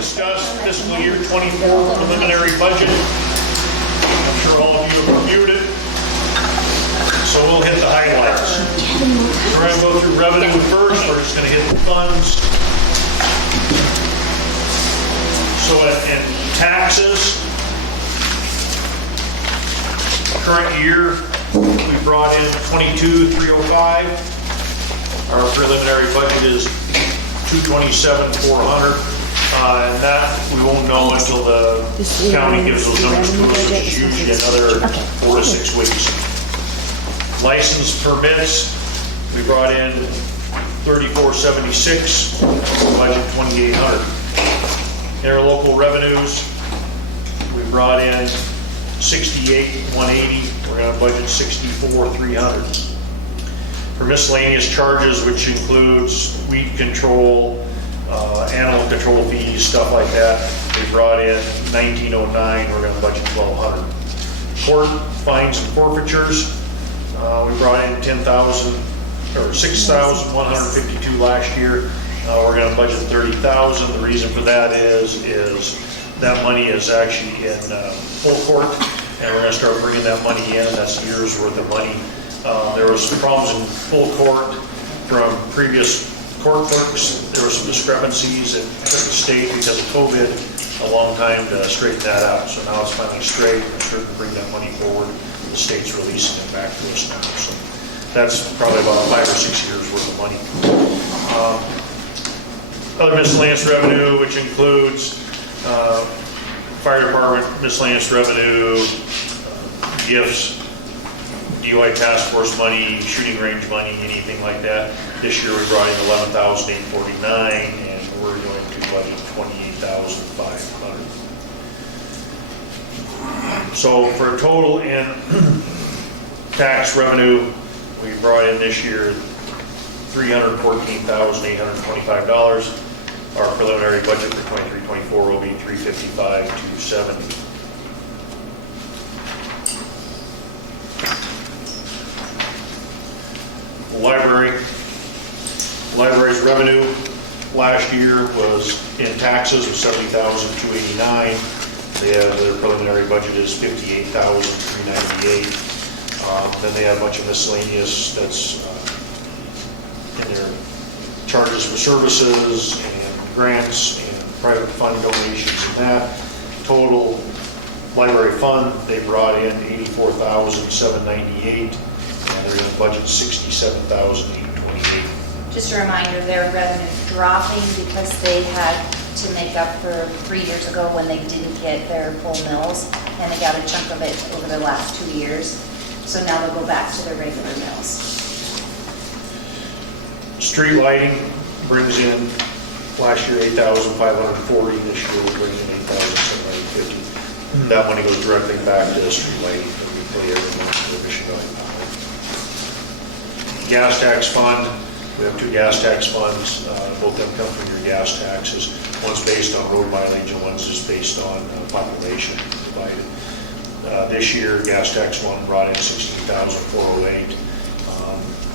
discuss fiscal year 24 preliminary budget. I'm sure all of you have reviewed it. So we'll hit the highlights. We're going to go through revenue first. We're just going to hit the funds. So in taxes, current year, we brought in 22,305. Our preliminary budget is 227,400. And that we won't know until the county gives those numbers to us, which is usually another 4 to 6 weeks. License permits, we brought in 3476, budget 2800. Interlocal revenues, we brought in 68,180. We're going to budget 64,300. For miscellaneous charges, which includes weed control, animal control fees, stuff like that, we brought in 1909. We're going to budget 1,200. Court fines and forfeitures, we brought in 10,000 or 6,152 last year. We're going to budget 30,000. The reason for that is that money is actually in full court, and we're going to start bringing that money in. That's a year's worth of money. There was some problems in full court from previous court clerks. There were some discrepancies. It took the state, because of COVID, a long time to straighten that out. So now it's finally straight. We're starting to bring that money forward. The state's releasing it back to us now. So that's probably about 5 or 6 years worth of money. Other miscellaneous revenue, which includes fire department miscellaneous revenue, gifts, DUI task force money, shooting range money, anything like that. This year we brought in 11,849, and we're going to budget 28,500. So for a total in tax revenue, we brought in this year $314,825. Our preliminary budget for 23-24 will be $355,270. Library's revenue last year was in taxes was $70,289. Their preliminary budget is $58,398. Then they have a bunch of miscellaneous that's in their charges for services and grants and private fund donations and that. Total library fund, they brought in $84,798, and they're going to budget $67,828. Just a reminder, their revenue dropping because they had to make up for 3 years ago when they didn't get their full mills, and they got a chunk of it over the last 2 years. So now they'll go back to their regular mills. Street lighting brings in last year 8,540. This year we're bringing in 8,750. That money goes directly back to the street lighting that we pay every month for Mission Valley Power. Gas tax fund. We have 2 gas tax funds. Both of them come from your gas taxes. One's based on road mileage and one's just based on population divided. This year, gas tax one brought in $16,408.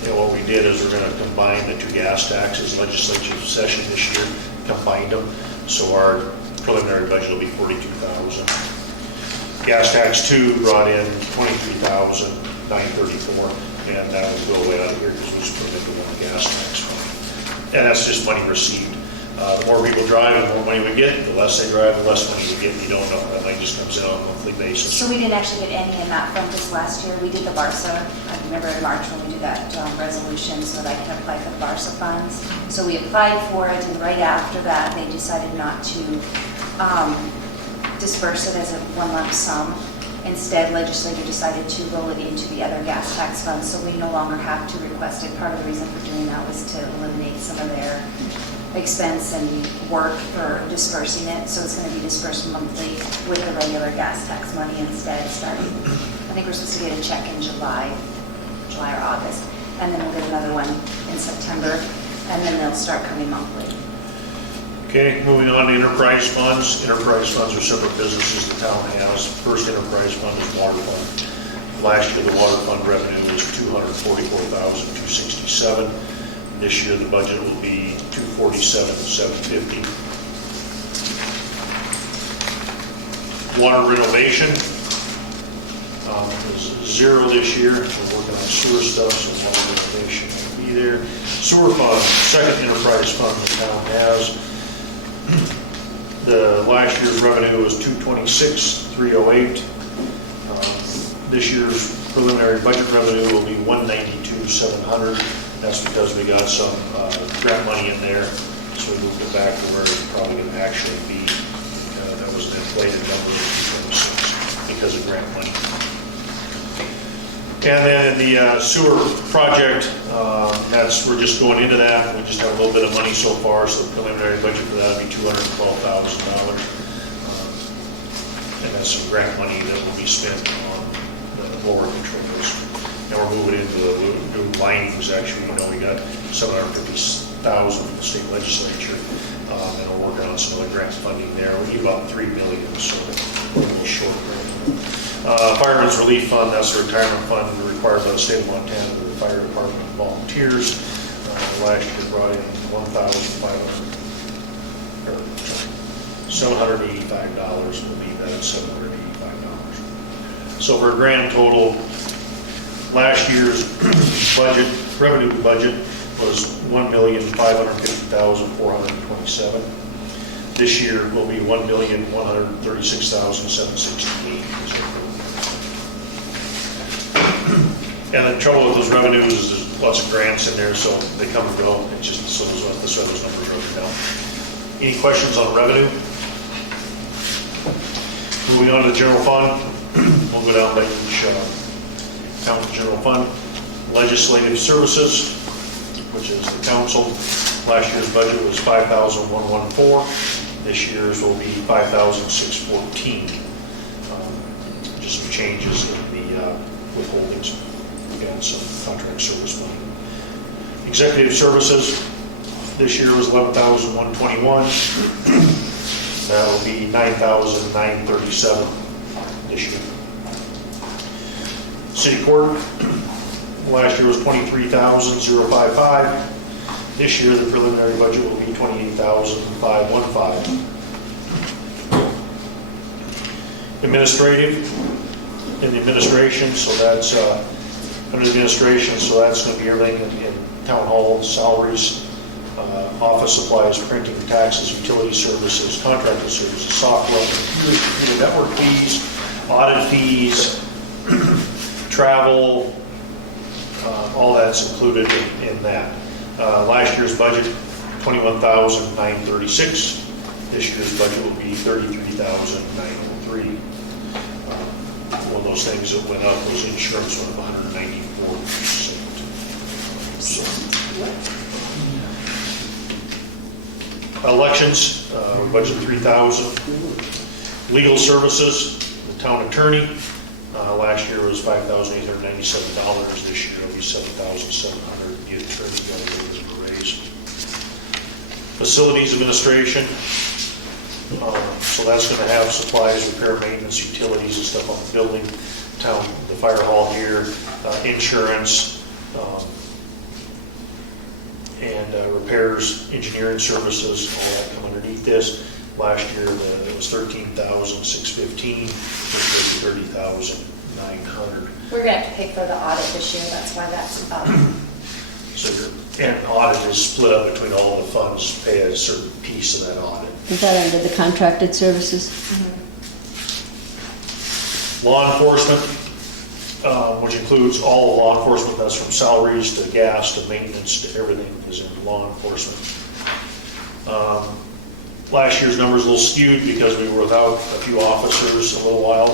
What we did is we're going to combine the 2 gas taxes. Legislature session this year combined them, so our preliminary budget will be $42,000. Gas tax 2 brought in $23,934, and that will go away out of here because we just put it into one gas tax fund. And that's just money received. The more people drive and the more money we get, the less they drive, the less money we get. You don't know. That money just comes in on a monthly basis. So we didn't actually get any in that fund this last year. We did the BARSA. I remember in March when we did that resolution so that I can apply for the BARSA funds. So we applied for it, and right after that, they decided not to disperse it as a one lump sum. Instead, legislature decided to roll it into the other gas tax funds, so we no longer have to request it. Part of the reason for doing that was to eliminate some of their expense and work for dispersing it, so it's going to be dispersed monthly with the regular gas tax money instead, starting, I think we're supposed to get a check in July or August, and then we'll get another one in September, and then they'll start coming monthly. Okay, moving on to enterprise funds. Enterprise funds are separate businesses the town has. First enterprise fund is water fund. Last year, the water fund revenue was $244,267. This year, the budget will be $247,750. Water renovation is 0 this year. We're working on sewer stuff, so water renovation will be there. Sewer fund, second enterprise fund the town has. The last year's revenue was $226,308. This year's preliminary budget revenue will be $192,700. That's because we got some grant money in there, so we moved it back to where it's probably going to actually be. That was an inflated number of 226 because of grant money. And then the sewer project, we're just going into that. We just have a little bit of money so far, so the preliminary budget for that will be $212,000. And that's some grant money that will be spent on the lower controls. And we're moving into the new linings, actually. We got $750,000 from the state legislature, and we're working on some other grant funding there. We need about $3 million, so we're a little short there. Fireman's Relief Fund, that's a retirement fund required by the state of Montana for the fire department volunteers. Last year brought in $785. We'll leave that at $785. So for a grand total, last year's budget, revenue budget, was $1,550,427. This year will be $1,136,768. And the trouble with those revenues is there's lots of grants in there, so they come and go. It's just so that's why those numbers are down. Any questions on revenue? Moving on to the general fund, we'll go down by each account of the general fund. Legislative services, which is the council. Last year's budget was $5,114. This year's will be $5,614. Just some changes in the withholdings and some contract service money. Executive services, this year was $11,121. That will be $9,937 this year. City court, last year was $23,055. This year, the preliminary budget will be $28,515. Administrative, in the administration, so that's under administration, so that's going to be everything in town hall, salaries, office supplies, printing, taxes, utility services, contractor services, software, computer network fees, audit fees, travel, all that's included in that. Last year's budget, $21,936. This year's budget will be $33,903. One of those things that went up was insurance went up 194%. So, elections, budget $3,000. Legal services, the town attorney, last year was $5,897. This year it'll be $7,700. The attorney got a little bit of a raise. Facilities administration, so that's going to have supplies, repair, maintenance, utilities and stuff on the building, town, the fire hall here, insurance, and repairs, engineering services, all that come underneath this. Last year it was $13,615. This year $30,900. We're going to have to pay for the audit this year, that's why that's up. So and audit is split up between all the funds, pay a certain piece of that audit. Is that under the contracted services? Law enforcement, which includes all of law enforcement, that's from salaries to gas to maintenance to everything is in law enforcement. Last year's number is a little skewed because we were without a few officers a little while.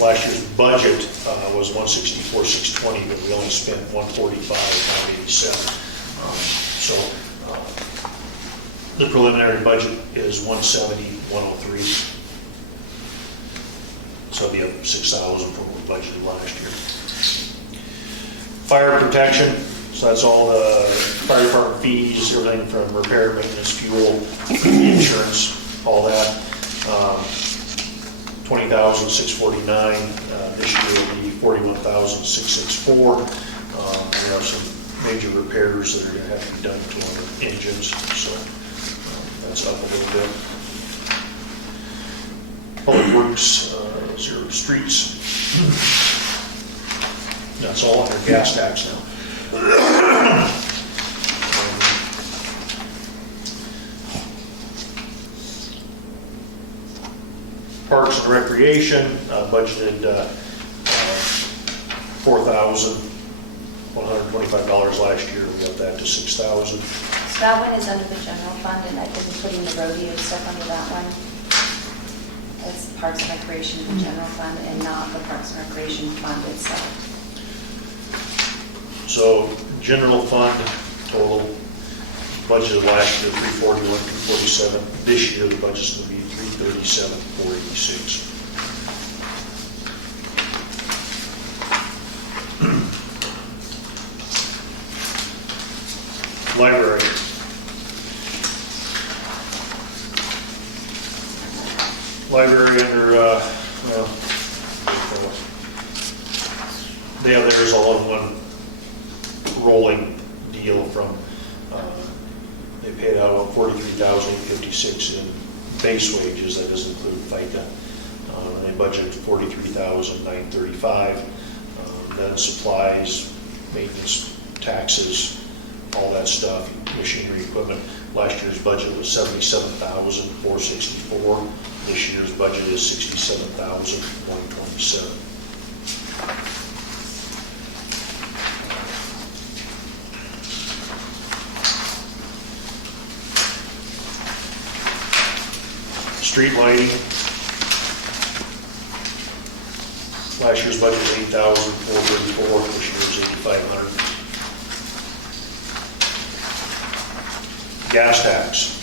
Last year's budget was $164,620, but we only spent $145,587. So the preliminary budget is $170,103. So it'll be up $6,000 from what we budgeted last year. Fire protection, so that's all the fire department fees, everything from repair, maintenance, fuel, insurance, all that. $20,649. This year will be $41,664. We have some major repairs that are going to have to be done to our engines, so that's up a little bit. Public Works, 0 streets. That's all under gas tax now. Parks and Recreation, budgeted $4,125 last year. We got that to $6,000. So that one is under the general fund, and I didn't put in the rodeo stuff under that one. That's Parks and Recreation, the general fund, and not the Parks and Recreation fund itself. So general fund total budget last year, 341, 247. This year, the budget's going to be 337, 486. Library. Library under, well, they have theirs all in one rolling deal from, they paid out about $43,856 in base wages. That doesn't include FICA. And they budgeted $43,935. Then supplies, maintenance, taxes, all that stuff, machinery, equipment. Last year's budget was $77,464. This year's budget is $67,127. Street lighting. Last year's budget was $8,434. This year's $8,500. Gas tax.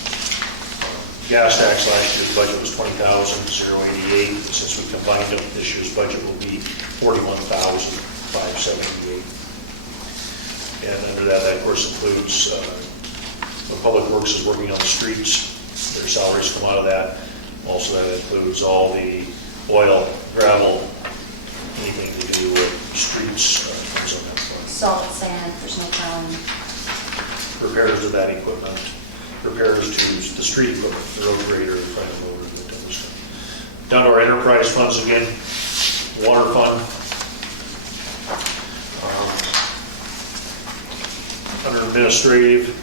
Gas tax last year's budget was $20,088. Since we combined them, this year's budget will be $41,578. And under that, of course, includes when Public Works is working on the streets, their salaries come out of that. Also, that includes all the oil, gravel, anything to do with streets, comes on that front. Salt, sand, there's no plowing. Repairs to that equipment, repairs to the street equipment, the road grader, the front loader, that type of stuff. Down to our enterprise funds again, water fund. Under administrative,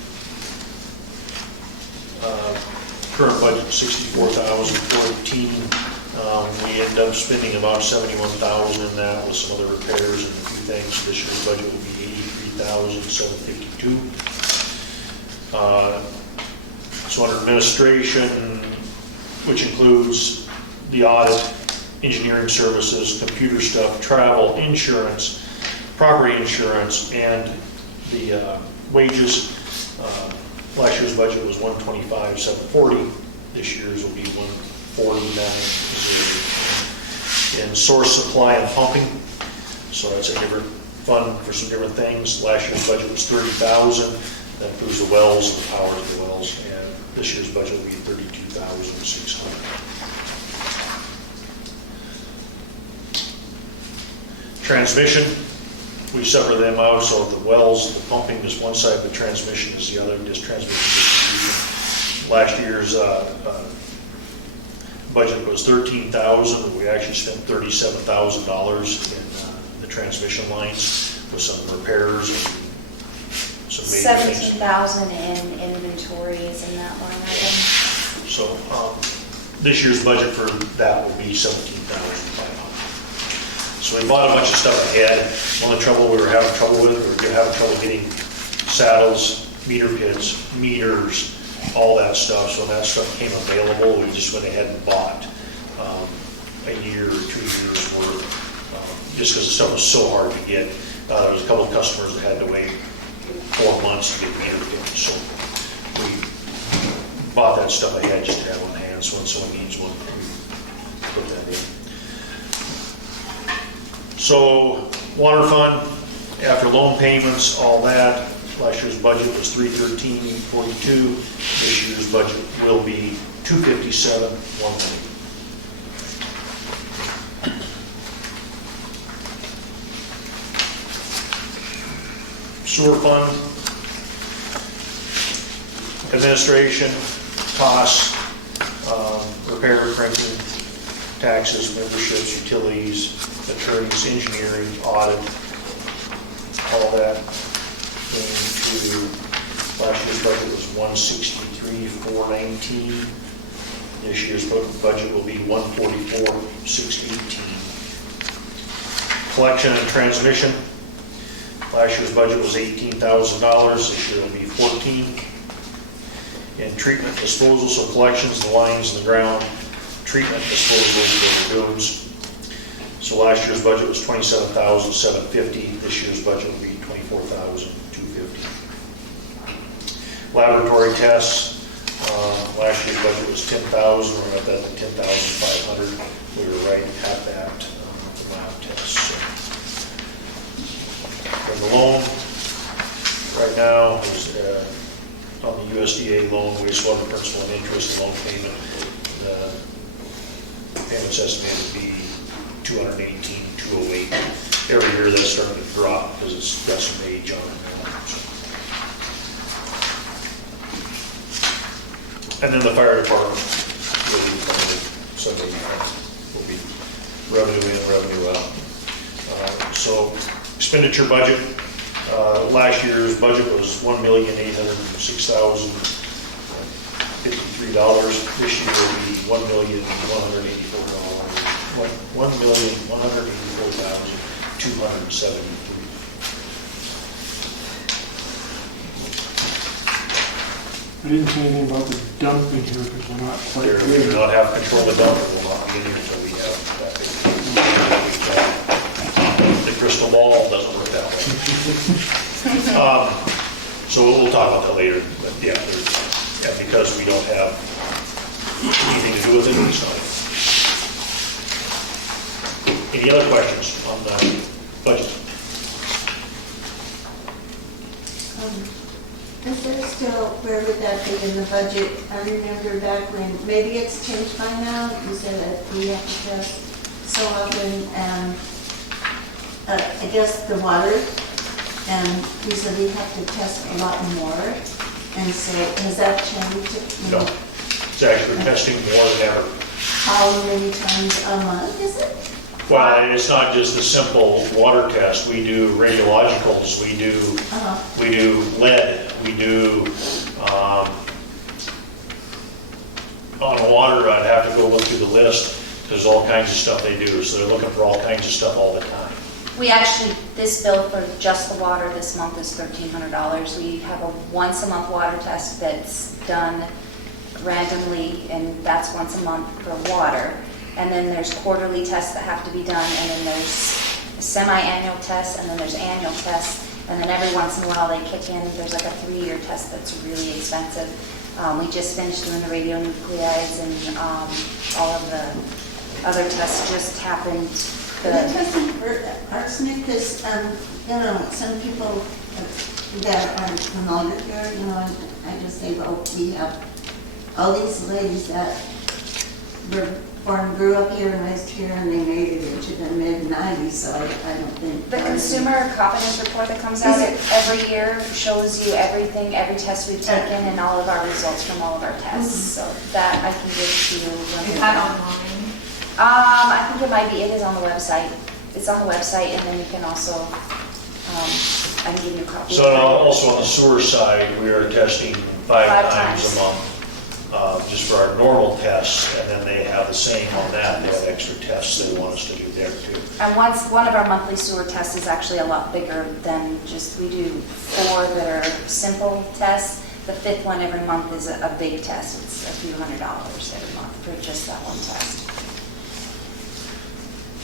current budget $64,418. We end up spending about $71,000 in that with some other repairs and a few things. This year's budget will be $83,752. So under administration, which includes the audit, engineering services, computer stuff, travel, insurance, property insurance, and the wages. Last year's budget was $125,740. This year's will be $149,000. In source supply and pumping, so that's a different fund for some different things. Last year's budget was $30,000. That includes the wells and the power to the wells. And this year's budget will be $32,600. Transmission. We separate them out, so the wells, the pumping is one side, the transmission is the other, just transmission distribution. Last year's budget was $13,000, we actually spent $37,000 in the transmission lines with some repairs and some major things. $17,000 in inventories in that line item. So this year's budget for that will be $17,500. So we bought a bunch of stuff ahead. One of the trouble we were having trouble with, we were having trouble getting saddles, meter pits, meters, all that stuff. So when that stuff came available, we just went ahead and bought a year or 2 years worth, just because the stuff was so hard to get. There was a couple of customers that had to wait 4 months to get meter pits. So we bought that stuff ahead just to have on hand. So when someone needs one, we put that in. So water fund, after loan payments, all that, last year's budget was $313,842. This year's budget will be $257,190. Sewer fund, administration, costs, repair, printing, taxes, memberships, utilities, attorneys, engineering, audit, all that. Into last year's budget was 163,419. This year's budget will be 144,618. Collection and transmission. Last year's budget was $18,000. This year will be $14,000. In treatment disposal, so collections, the lines in the ground, treatment disposal, the lagoons. So last year's budget was $27,750. This year's budget will be $24,250. Laboratory tests. Last year's budget was $10,000. We're at that $10,500. We were right at that for lab tests. So. And the loan right now is on the USDA loan, wastewater principal and interest loan payment. The payment's estimated to be $218,208. Every year that's starting to drop because it's got some age on it now. So. And then the fire department will be funded, so will be revenue in, revenue out. So expenditure budget, last year's budget was $1,806,053. This year will be $1,184,273. I didn't say anything about the dump in here because we're not quite We do ready. not have control of the dump, it will not be in here until we have that big. The crystal ball doesn't work that way. So we'll talk about that later, but yeah, because we don't have anything to do with it, it's not. Any other questions on the budget? Is there still, where would that be in the budget? I remember back when, maybe it's changed by now, you said that we have to test so often, and I guess the water, and you said we have to test a lot more, and so has that changed? No, it's actually testing more than ever. How many times a month is it? Well, it's not just a simple water test. We do radiologicals, we do lead, we do, on water, I'd have to go look through the list. There's all kinds of stuff they do, so they're looking for all kinds of stuff all the time. We actually, this bill for just the water this month is $1,300. We have a once a month water test that's done randomly, and that's once a month for water. And then there's quarterly tests that have to be done, and then there's semi-annual tests, and then there's annual tests, and then every once in a while they kick in. There's like a 3-year test that's really expensive. We just finished doing the radionuclides, and all of the other tests just happened. The testing for arsenic is, some people that aren't familiar here, I just say, well, we have all these ladies that were born, grew up here and raised here, and they made it into the mid-90s, so I don't think. The consumer confidence report that comes out every year shows you everything, every test we've taken, and all of our results from all of our tests. So that I can give to you. Is that online? I think it might be, it is on the website. It's on the website, and then you can also, I can give you a copy. So also on the sewer side, we are testing five times a month, just for our normal tests, and then they have the same on that. They have extra tests they want us to do there too. And one of our monthly sewer tests is actually a lot bigger than just, we do 4 that are simple tests. The 5th one every month is a big test. It's a few $100s every month for just that one test.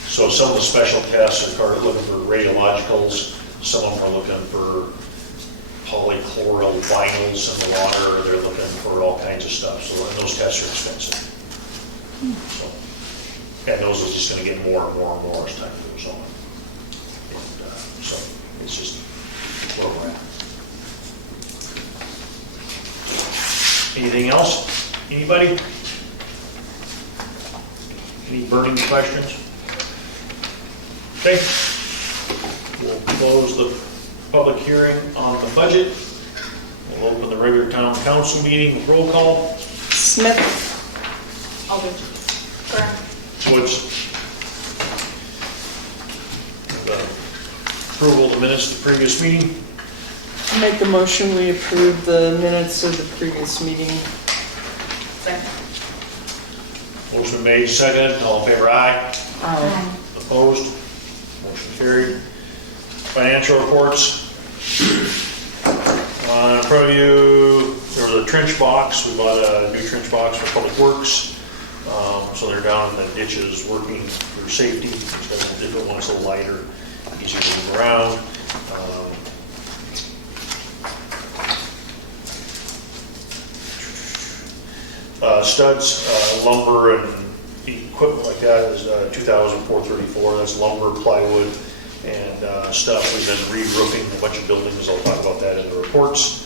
So some of the special tests are looking for radiologicals, some of them are looking for polychloral vinyls in the water, they're looking for all kinds of stuff, so and those tests are expensive. So, and those are just going to get more and more and more as time goes on. And so it's just where we're at. Anything else? Anybody? Any burning questions? Okay. We'll close the public hearing on the budget. We'll open the regular town council meeting with roll call. Smith, Aldridge. Kern. Woods. Approval of the minutes of the previous meeting. Make a motion, we approve the minutes of the previous meeting. Second. Motion made, seconded, all in favor, aye. Aye. Opposed? Motion carried. Financial reports. In front of you, there was a trench box. We bought a new trench box for Public Works. So they're down in the ditches working for safety. It's got a different one, it's a little lighter, easier to move around. Studs, lumber and equipment like that is $2,434. That's lumber, plywood, and stuff. We've been re-roofing a bunch of buildings. I'll talk about that in the reports.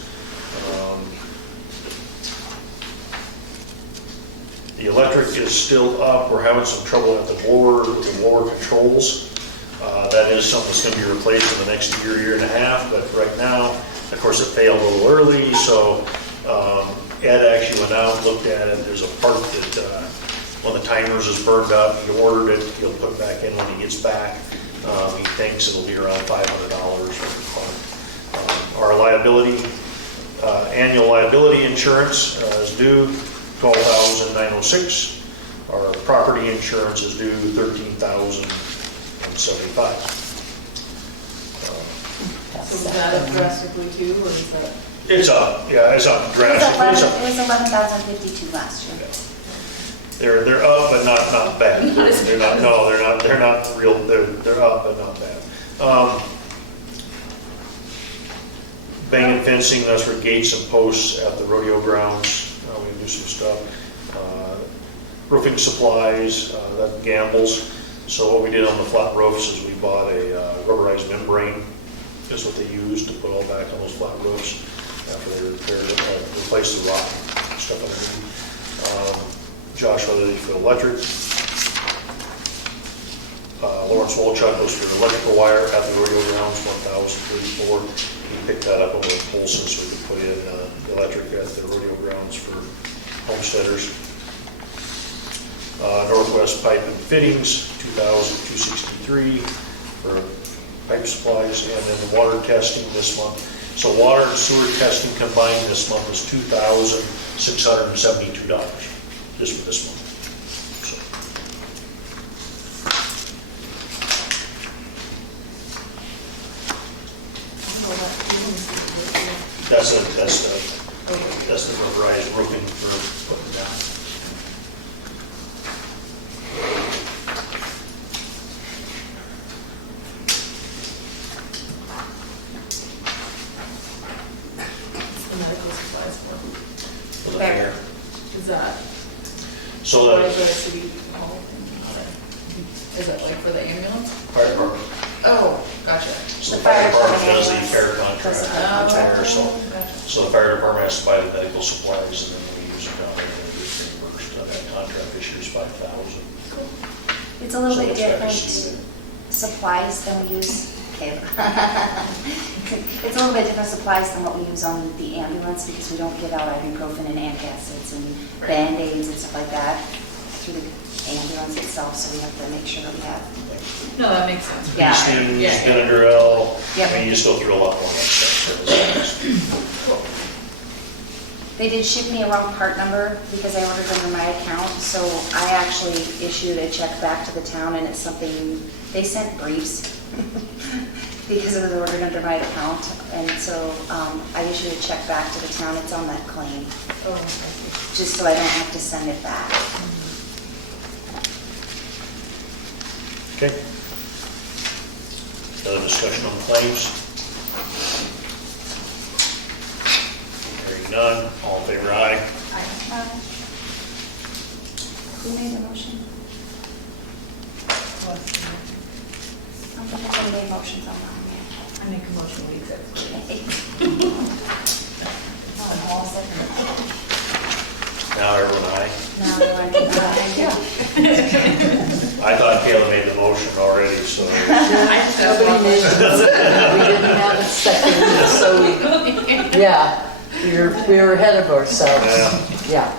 The electric is still up. We're having some trouble at the blower controls. That is something that's going to be replaced in the next year and a half. But right now, of course, it failed a little early. So Ed actually went out and looked at it. There's a part that when the timers is burned up, he ordered it. He'll put it back in when he gets back. He thinks it'll be around $500 for the part. Our liability, annual liability insurance is due $12,906. Our property insurance is due $13,075. So is that up drastically too, or is that? It's up, yeah, it's up drastically. It's up. It was 11,052 last year. They're up, but not bad. They're not. No, they're not real. They're up, but not bad. Bang and fencing. That's for gates and posts at the rodeo grounds. We do some stuff. Roofing supplies. That Gambles. So what we did on the flat roofs is we bought a rubberized membrane. Is what they use to put all back on those flat roofs after they replace the rock and stuff underneath. Josh Weatherly for electric. Lawrence Wolchuk was for electrical wire at the rodeo grounds, $1,034. He picked that up over at Polson so we could put in electric at the rodeo grounds for homesteaders. Northwest Pipe and Fittings, $2,263 for pipe supplies, and then the water testing this month. So water and sewer testing combined this month is $2,672 just for this month. So that's the rubberized roofing for putting down. The medical supplies for, For the Fair. mayor. is that? So Why that is that city hall? Is that like for the ambulance? fire department. Oh, gotcha. So The the fire fire department department does the ambulance fair does contract. the Fire, so, Gotcha. so the fire department has to buy the medical supplies and then we use them down there and get reimbursed. That contract this year is $5,000. It's a little So bit it's like a different student. supplies than we use. Okay. It's a little bit different supplies than what we use on the ambulance because we don't give out ibuprofen and antacids and Band-Aids and stuff like that through the ambulance itself, so we have to make sure that we have. No, that makes sense. Yeah. Stevens, Yeah. Benadryl. Yep. I mean, you just go through a lot more of that stuff. They did ship me a wrong part number because I ordered under my account, so I actually issued a check back to the town and it's something, they sent briefs because it was ordered under my account, and so I issued a check back to the town, it's on that claim, Oh, I see. just so I don't have to send it back. Okay. Other discussion on claims? Hearing none, all in favor, aye. Who made the motion? I don't think anybody made motions on that one I make a motion we accept. yet. Now everyone aye. Now, do I do that? I thought Kayla made the motion already, so. I just have Nobody one made question. it. We didn't have a second, so yeah, we were ahead of ourselves. Yeah. Yeah.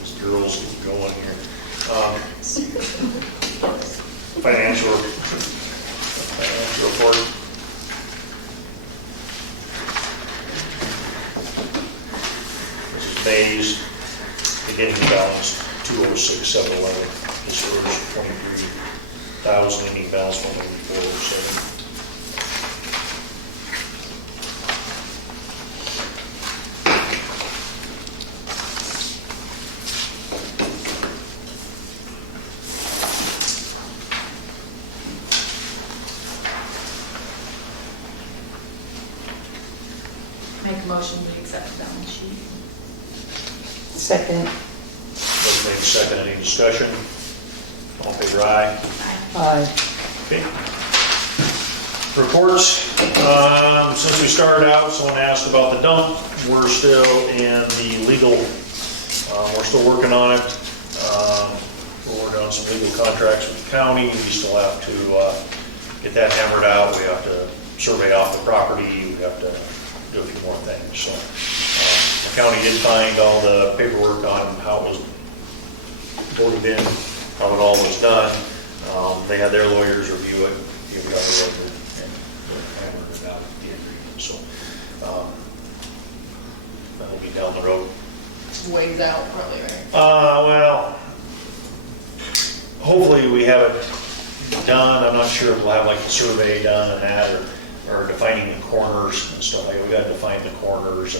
These girls get going here. Financial report. This is May's beginning balance, 206,711. This was 23,000, ending balance 184,07. Make a motion, we accept the balance sheet. Second. Motion made second, any discussion? All in favor, aye. Aye. Okay. Reports, since we started out, someone asked about the dump. We're still in the legal, we're still working on it. We're working on some legal contracts with the county. We still have to get that hammered out. We have to survey off the property. We have to do a few more things. So the county did find all the paperwork on how it was voted in, how it all was done. They had their lawyers review it, give it over, and hammered it out at the agreement. So that'll be down the road. Ways out, probably, right? Well, hopefully we have it done. I'm not sure if we'll have like the survey done and that, or defining the corners and stuff. Like we got to define the corners,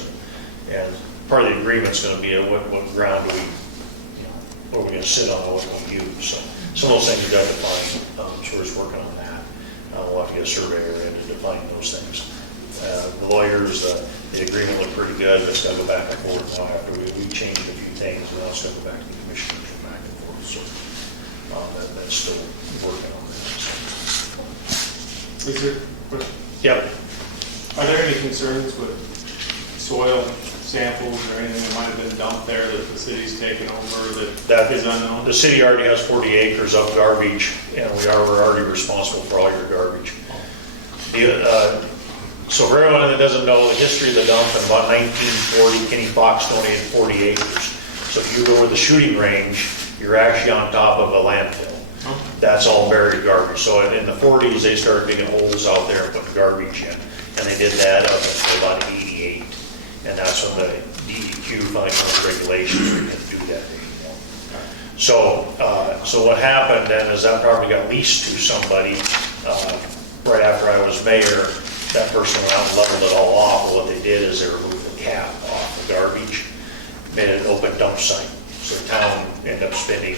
and part of the agreement's going to be what ground do we, what are we going to sit on, what we'll use. So some of those things we got to define. So we're just working on that. We'll have to get a surveyor in to define those things. The lawyers, the agreement looked pretty good, but it's got to go back and forth now after we changed a few things. Now it's got to go back to the commissioners and back and forth. So that's still working on that. So. Is there, Yep. are there any concerns with soil samples or anything that might have been dumped there that the city's taken over that is unknown? The city already has 40 acres of garbage, and we're already responsible for all your garbage. So for everyone that doesn't know the history of the dump, in about 1940, Kenny Fox donated 40 acres. So if you go to the shooting range, you're actually on top of a landfill. That's all buried garbage. So in the 40s, they started digging holes out there and putting garbage in. And they did that up until about 88. And that's when the DEQ finally put regulations where you couldn't do that anymore. So what happened then is that property got leased to somebody right after I was mayor. That person went out and leveled it all off. Well, what they did is they removed the cap off the garbage, made it an open dump site. So the town ended up spending,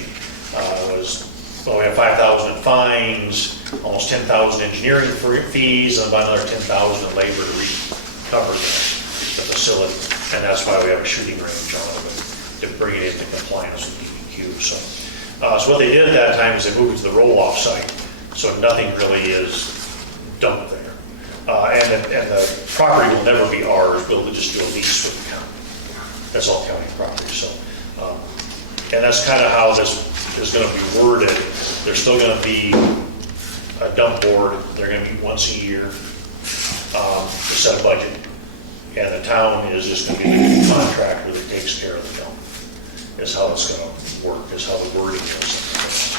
we had 5,000 in fines, almost 10,000 engineering fees, and about another 10,000 in labor to recover the facility. And that's why we have a shooting range on it, to bring it into compliance with DEQ. So what they did at that time is they moved it to the roll-off site. So nothing really is dumped there. And the property will never be ours. We'll just do a lease with the county. That's all county property. So, and that's kind of how this is going to be worded. There's still going to be a dump board. They're going to meet once a year to set a budget. And the town is just going to be the contractor that takes care of the dump. Is how it's going to work, is how the wording is.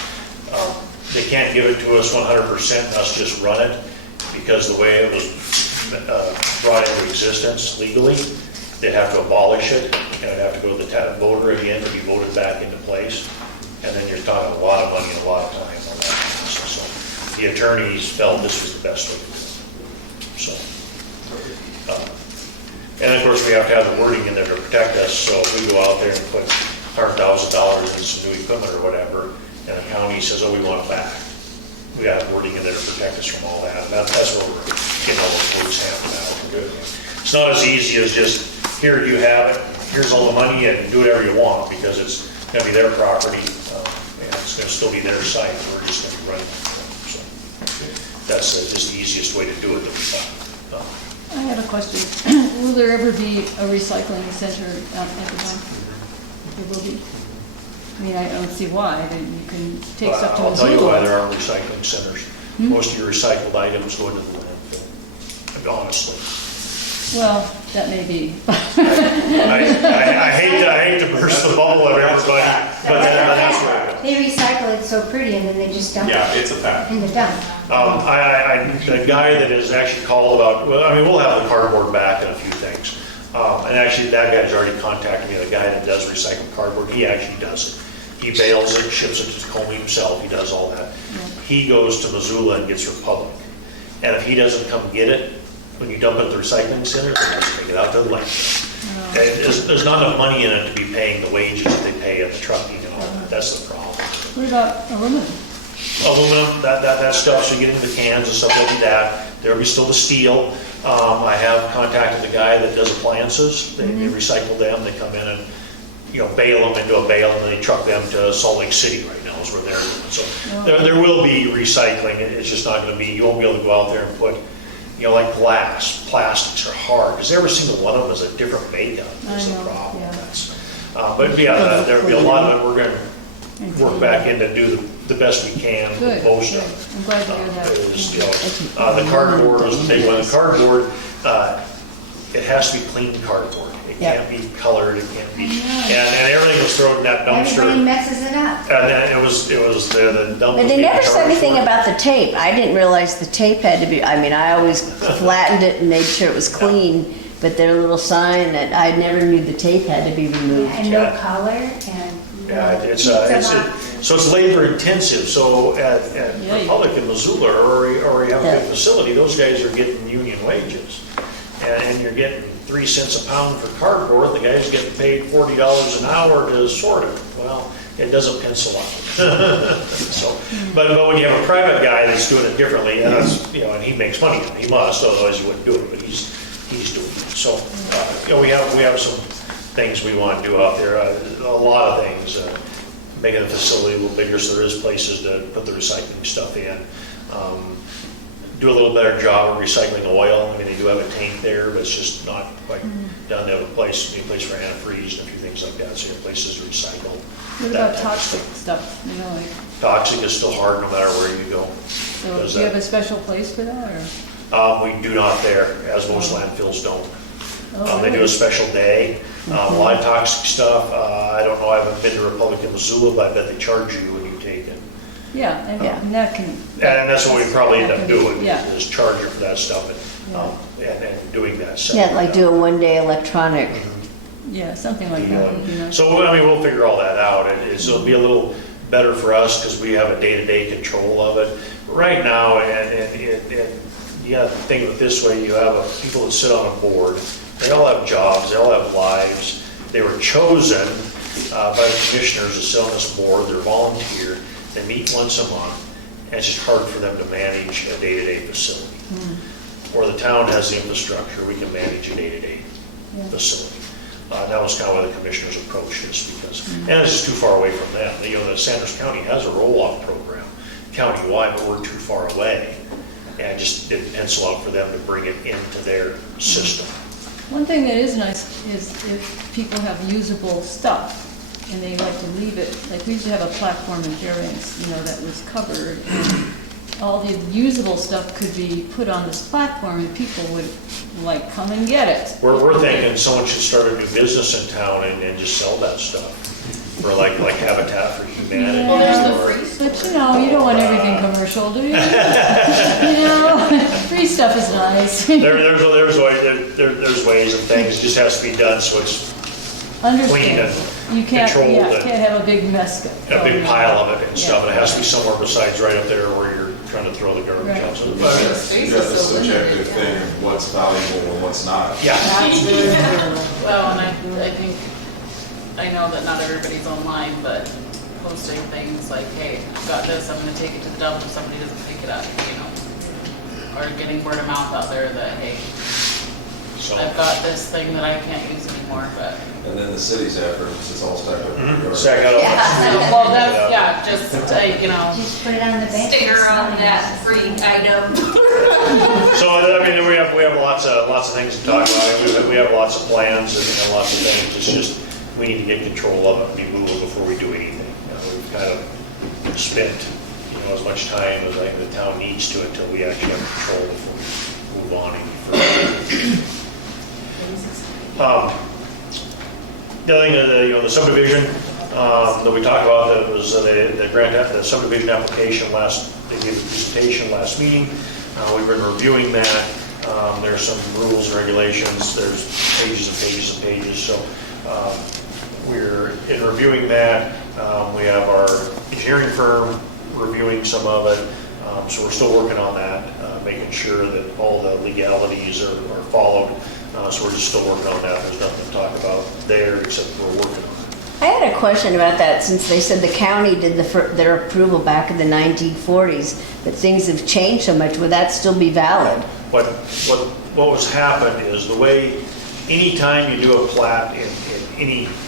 They can't give it to us 100% and us just run it, because the way it was brought into existence legally, they'd have to abolish it, and it'd have to go to the town voter again to be voted back into place. And then you're talking a lot of money and a lot of time on that. So the attorneys felt this was the best way to do it. So, and of course we have to have the wording in there to protect us. So if we go out there and put $100,000 in some new equipment or whatever, and the county says, oh, we want it back, we got wording in there to protect us from all that. That's where we're getting all those words hammered out. It's not as easy as just, here you have it, here's all the money, and do whatever you want, because it's going to be their property, and it's going to still be their site, and we're just going to be running it. So that's just the easiest way to do it that we found. I had a question. Will there ever be a recycling center at the dump? There will be? I mean, I don't see why. You can take stuff to I'll tell you why there Missoula. are recycling centers. Most of your recycled items go into the landfill, honestly. Well, that may be. I hate to burst the bubble of everybody, but that's where it is. They so pretty, and then they just dump Yeah, it it's a fact. in the dump. The guy that has actually called about, well, I mean, we'll have the cardboard back and a few things. And actually, that guy's already contacted me, the guy that does recycled cardboard, he actually does it. He bales it, ships it to Tacoma himself, he does all that. He goes to Missoula and gets Republic. And if he doesn't come get it, when you dump it at the recycling center, they just take it out to the landfill. And there's not enough money in it to be paying the wages that they pay at the trucking and all that, that's the problem. What about aluminum? Aluminum, that stuff, so you get into the cans and stuff, they'll do that. There'll be still the steel. I have contacted the guy that does appliances. They recycle them, they come in and, bale them into a bale, and then they truck them to Salt Lake City right now is where they're doing. So there will be recycling, it's just not gonna be, you won't be able to go out there and put, like glass, plastics are hard, because every single one of them is a different makeup, is the I know, problem. yeah. But yeah, there'll be a lot of it, we're gonna work back in to do the best we can with Good, most good. of it. I'm glad to hear that. The cardboard was the big one. The cardboard, it has to be clean cardboard. It can't be colored, it can't be, and everything was thrown in that Everybody dumpster. messes it up. And then it was the dump. But was they being never said charged anything for it. about the tape. I didn't realize the tape had to be, I always flattened it and made sure it was clean, but their little sign that I never knew the tape had to be removed. And no Yeah. color and. Yeah, keep them up. so it's labor intensive, so at Yeah, you- Republic in Missoula, or you have a Yeah. big facility, those guys are getting union wages. And you're getting 3 cents a pound for cardboard, the guy's getting paid $40 an hour to sort it. Well, it doesn't pencil out. So, but when you have a private guy that's doing it differently, and that's, and he makes money, he must, otherwise he wouldn't do it, but he's doing it. So, we have some things we want to do out there, a lot of things, making the facility a little bigger so there is places to put the recycling stuff in. Do a little better job of recycling oil. I mean, they do have a tank there, but it's just not quite done. They have a place for antifreeze and a few things like that, so you have places to recycle. What that about type of toxic stuff. stuff, like, Toxic is still hard no matter where you go. so Does do you that- have a special place for that, or? We do not there, as most landfills don't. Oh, They do a really? special day. A lot of toxic stuff. I don't know, I haven't been to Republic of Missoula, but I bet they charge you when you take it. Yeah, and that can. And that's what we probably end up doing, Yeah. is charge you for that stuff and doing that. Yeah, like do a one-day electronic. Yeah, something like that would be nice. So, I mean, we'll figure all that out. It'll be a little better for us because we have a day-to-day control of it. Right now, and you gotta think of it this way, you have people that sit on a board. They all have jobs, they all have lives. They were chosen by the commissioners to sit on this board. They're volunteer. They meet once a month, and it's just hard for them to manage a day-to-day facility. Where the town has the infrastructure, we can manage a day-to-day facility. That was kind of why the commissioners approached this, because, and it's just too far away from them. The Sanders County has a roll-off program countywide, but we're too far away. And it just didn't pencil out for them to bring it into their system. One thing that is nice is if people have usable stuff and they like to leave it, like we used to have a platform in Fairbanks, that was covered. And all the usable stuff could be put on this platform and people would come and get it. We're thinking someone should start a new business in town and just sell that stuff for like Habitat for Humanity. Well, there's or- the free stuff. But you don't want everything commercial, do you? Free stuff is nice. There's ways and things, it just has to be done so it's clean Understand. and You can't, controlled and can't have a big mess. a big pile of it and stuff. And it has to be somewhere besides right up there where you're trying to throw the garbage Right. out. So, You got this subjective thing of what's valuable and what's not. yeah. Well, and I think, I know that not everybody's online, but posting things like, hey, I've got this, I'm gonna take it to the dump if somebody doesn't pick it up, or getting word of mouth out there that, hey, So, I've got this thing that I can't use anymore, but. And then the city's efforts, it's all stacked up. in the yard. Zach, I don't know. Well, that's, yeah, just, Just put it on the bank. Sticker on that free item. So, I mean, we have lots of things to talk about. We have lots of plans and lots of things. It's just, we need to get control of it and be moving before we do anything. We've kind of spent, as much time as I think the town needs to until we actually have control before we move on any further. The other thing, the subdivision, that we talked about, that was the subdivision application they gave a presentation last meeting. We've been reviewing that. There's some rules and regulations, there's pages and pages and pages, so we're in reviewing that. We have our engineering firm reviewing some of it, so we're still working on that, making sure that all the legalities are followed. So we're just still working on that. There's nothing to talk about there except we're working on it. I had a question about that, since they said the county did their approval back in the 1940s, but things have changed so much. Would that still be valid? What was happened is the way, anytime you do a plat in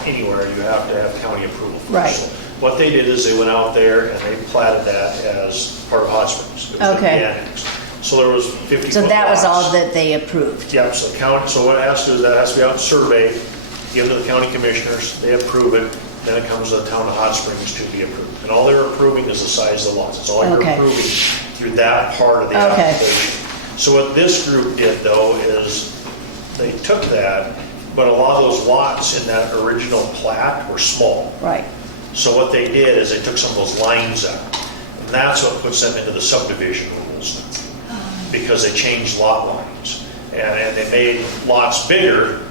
anywhere, you have to have county approval first. Right. So what they did is they went out there and they platted that as part of Hot Springs. It was Okay. annexed. So there was 50 So foot that was lots. all that they approved? Yep, so what it has to do is that has to be out and surveyed, give to the county commissioners, they approve it, then it comes to the town of Hot Springs to be approved. And all they're approving is the size of the lots. That's all you're Okay. approving through that part of the Okay. application. So what this group did though is they took that, but a lot of those lots in that original plat were small. Right. So what they did is they took some of those lines out. And that's what puts them into the subdivision rules, because they changed lot lines. And they made lots bigger,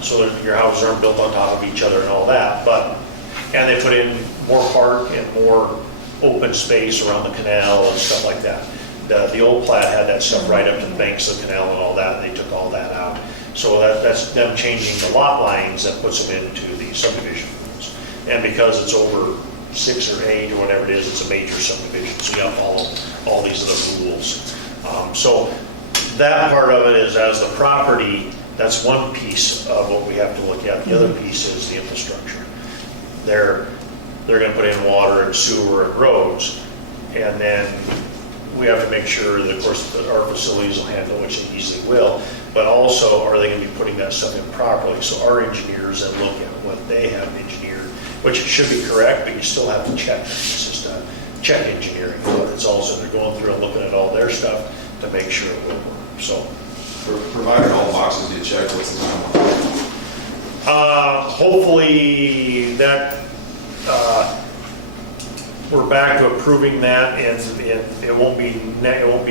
so that your houses aren't built on top of each other and all that. And they put in more park and more open space around the canal and stuff like that. The old plat had that stuff right up to the banks of the canal and all that, and they took all that out. So that's them changing the lot lines that puts them into the subdivision rules. And because it's over 6 or 8 or whatever it is, it's a major subdivision, so you have to follow all these other rules. So that part of it is, as the property, that's one piece of what we have to look at. The other piece is the infrastructure. They're going to put in water and sewer and roads, and then we have to make sure that, of course, that our facilities will handle, which they easily will, but also, are they going to be putting that stuff in properly? So our engineers then look at what they have engineered, which should be correct, but you still have to check. It's just a check engineering, but it's also, they're going through and looking at all their stuff to make sure it will work, so. Provided all boxes get checked, what's the timeline? Hopefully that, we're back to approving that, and it won't be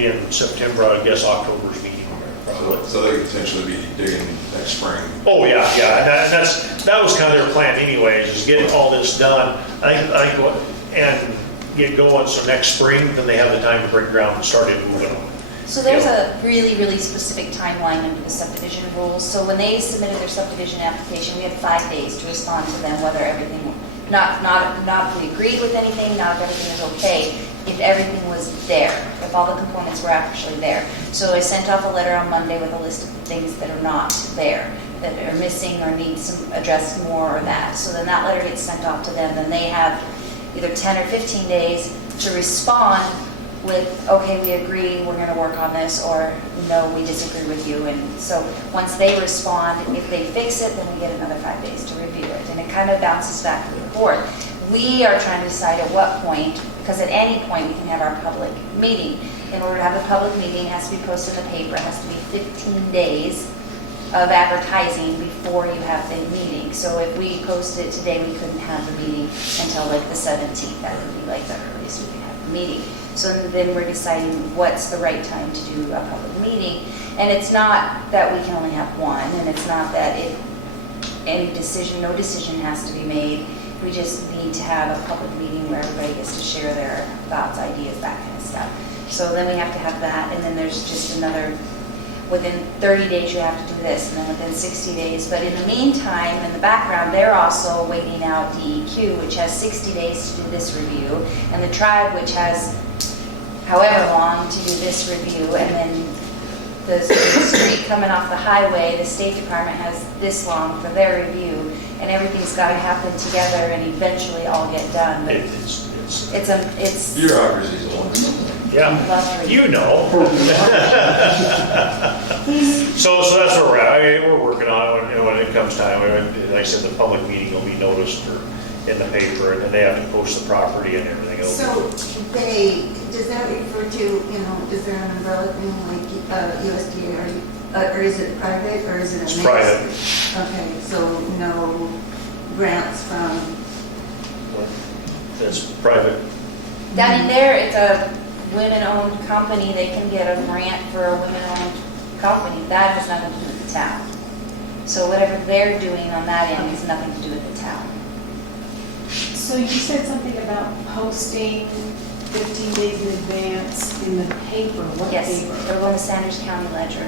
in September, I guess October's meeting, probably. So they could potentially be digging next spring. Oh, yeah, and that was kind of their plan anyways, is get all this done, and get going, so next spring, then they have the time to break ground and start it moving on. So there's a really, really specific timeline under the subdivision rules. So when they submitted their subdivision application, we had 5 days to respond to them whether everything, not if we agreed with anything, not if everything was okay, if everything was there, if all the components were actually there. So I sent off a letter on Monday with a list of things that are not there, that are missing or need some addressed more or that. So then that letter gets sent off to them, then they have either 10 or 15 days to respond with, okay, we agree, we're going to work on this, or no, we disagree with you. And so once they respond, if they fix it, then we get another 5 days to review it. And it kind of bounces back and forth. We are trying to decide at what point, because at any point we can have our public meeting. In order to have a public meeting, it has to be posted in the paper, it has to be 15 days of advertising before you have the meeting. So if we posted it today, we couldn't have the meeting until like the 17th. That would be like the earliest we could have the meeting. So then we're deciding what's the right time to do a public meeting. And it's not that we can only have one, and it's not that no decision has to be made. We just need to have a public meeting where everybody gets to share their thoughts, ideas, that kind of stuff. So then we have to have that, and then there's just another, within 30 days you have to do this, and then within 60 days. But in the meantime, in the background, they're also waiting out DEQ, which has 60 days to do this review, and the tribe, which has however long to do this review, and then the street coming off the highway, the State Department has this long for their review, and everything's got to happen together and eventually all get done. But it's Bureaucracy's a wonderful thing. Yeah, lovely. you know. So that's where we're at. We're working on it, when it comes time. Like I said, the public meeting will be noticed in the paper, and then they have to post the property and everything else. So does that refer to, is there an umbrella thing like USDA, or is it private, or is it a mix? It's private. Okay, so no grants from That's private. Down in there, it's a women-owned company, they can get a grant for a women-owned company, that has nothing to do with the town. So whatever they're doing on that end has nothing to do with the town. So you said something about posting 15 days in advance in the paper, what Yes, paper? they're going to Sanders County Ledger.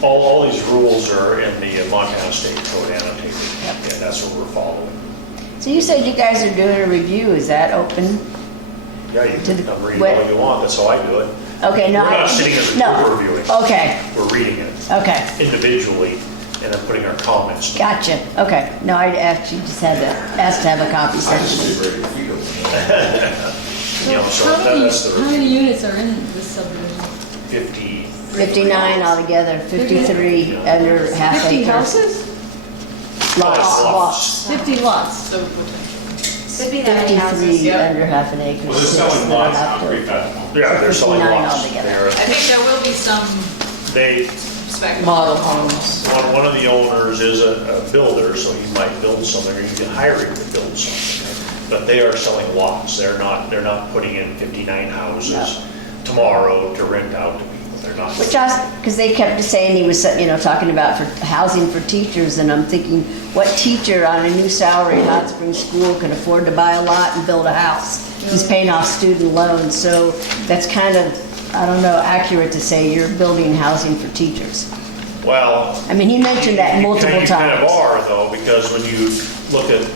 All these rules are in the Montana State Code annotated, and that's what we're following. So you said you guys are doing a review, is that open? Yeah, you To the- can read what- all you want, that's how I do it. Okay, no. We're not sitting as a no. group reviewing. Okay, We're reading it okay, individually and then putting our comments. gotcha, okay. No, I actually just had to, asked to have a copy I sent. just be ready to feel. You know, so How many, that's how the many units are in this subdivision? 50. 59 altogether, 53 under half 50 acre. houses? Lots, Lots. 50 lots. So, Could be that many houses. 53 Yep. under half an acre. Well, they're six selling that are lots, up not to- prefab. Yeah, they're selling 59 lots. altogether. They're- I think there will be some They, spec. Model homes. one of the owners is a builder, so he might build something, or you can hire him to build something. But they are selling lots, they're not putting in 59 houses tomorrow to rent out to people, they're not. Which because they kept saying he was, talking about for housing for teachers, and I'm thinking, what teacher on a new salary at Hot Springs School can afford to buy a lot and build a house? He's paying off student loans, so that's kind of, I don't know, accurate to say you're building housing for teachers. Well. I mean, he mentioned that multiple You kind of times. are though, because when you look at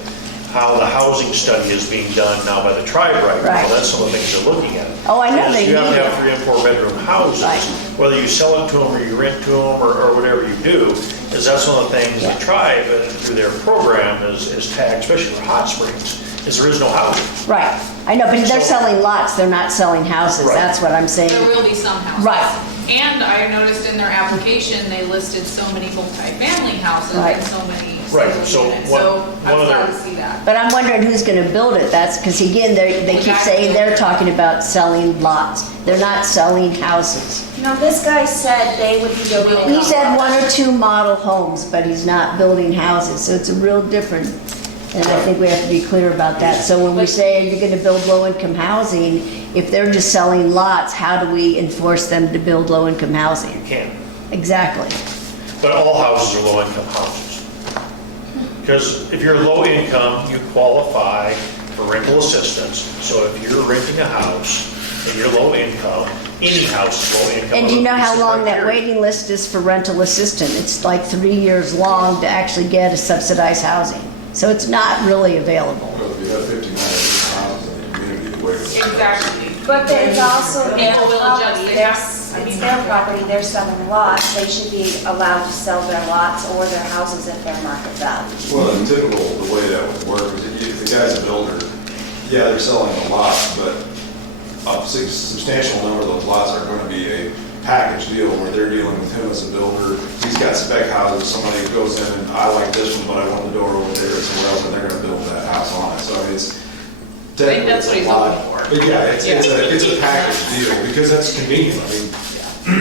how the housing study is being done now by the tribe right now, Right. that's some of the things they're looking at. Oh, I know Is they You have need to it. have 3 and 4 bedroom houses, Right. whether you sell it to them or you rent to them or whatever you do, is that's one of the things Yeah. the tribe through their program is tagged, especially for Hot Springs, is there is no housing. Right, I know, but they're So- selling lots, they're not selling houses, Right. that's what I'm saying. There will be some houses. Right. And I noticed in their application, they listed so many multi-family houses Right. and so many Right, single so units. one- So one I'm of glad the- to see that. But I'm wondering who's gonna build it, that's, because again, they keep saying they're talking about selling lots, they're not selling houses. No, this guy said they would be building. it He on said lots. 1 or 2 model homes, but he's not building houses, so it's a real different, and I think we have to be clear about that. So when we say you're gonna build low-income housing, if they're just selling lots, how do we enforce them to build low-income housing? You can. Exactly. But all houses are low-income houses. Because if you're low income, you qualify for rental assistance. So if you're renting a house and you're low income, any house is low income. And do you know how long that criteria. waiting list is for rental assistance? It's like 3 years long to actually get a subsidized housing. So it's not really available. Well, if you have 59 houses in the community, the way it's. Exactly. But then it's also their People will adjust property, their it's their property, they're selling lots, they should be allowed to sell their lots or their houses at their market value. Well, in typical, the way that would work is if the guy's a builder, yeah, they're selling a lot, but a substantial number of those lots are going to be a package deal where they're dealing with him as a builder. He's got spec houses, somebody goes in and I like this one, but I want the door over there somewhere else, and they're going to build that house on it. So I mean, it's. I think that's what he's looking for. But yeah, it's a package deal because that's convenient. I mean,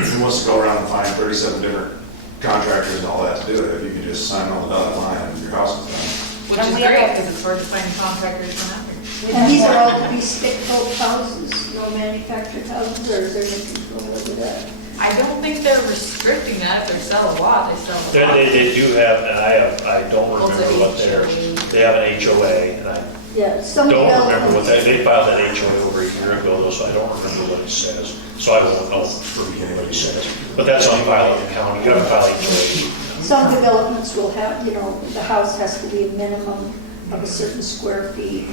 who wants to go around and find 37 different contractors and all that to do it? If you can just sign on the dotted line and your house is done. Which And is we have great, a- because it's hard to find contractors from out here. And these are all to be stick-built houses, no manufactured houses, or is there any control over that? I don't think they're restricting that. If they sell a lot, they sell a lot. They do have, and I don't remember what they have an HOA, and I Yeah, some don't remember what developments, they filed that HOA over a year ago, though, so I don't remember what it says. So I won't know for what it says. But that's on file in the county, you gotta file HOA. some developments will have, the house has to be a minimum of a certain square feet.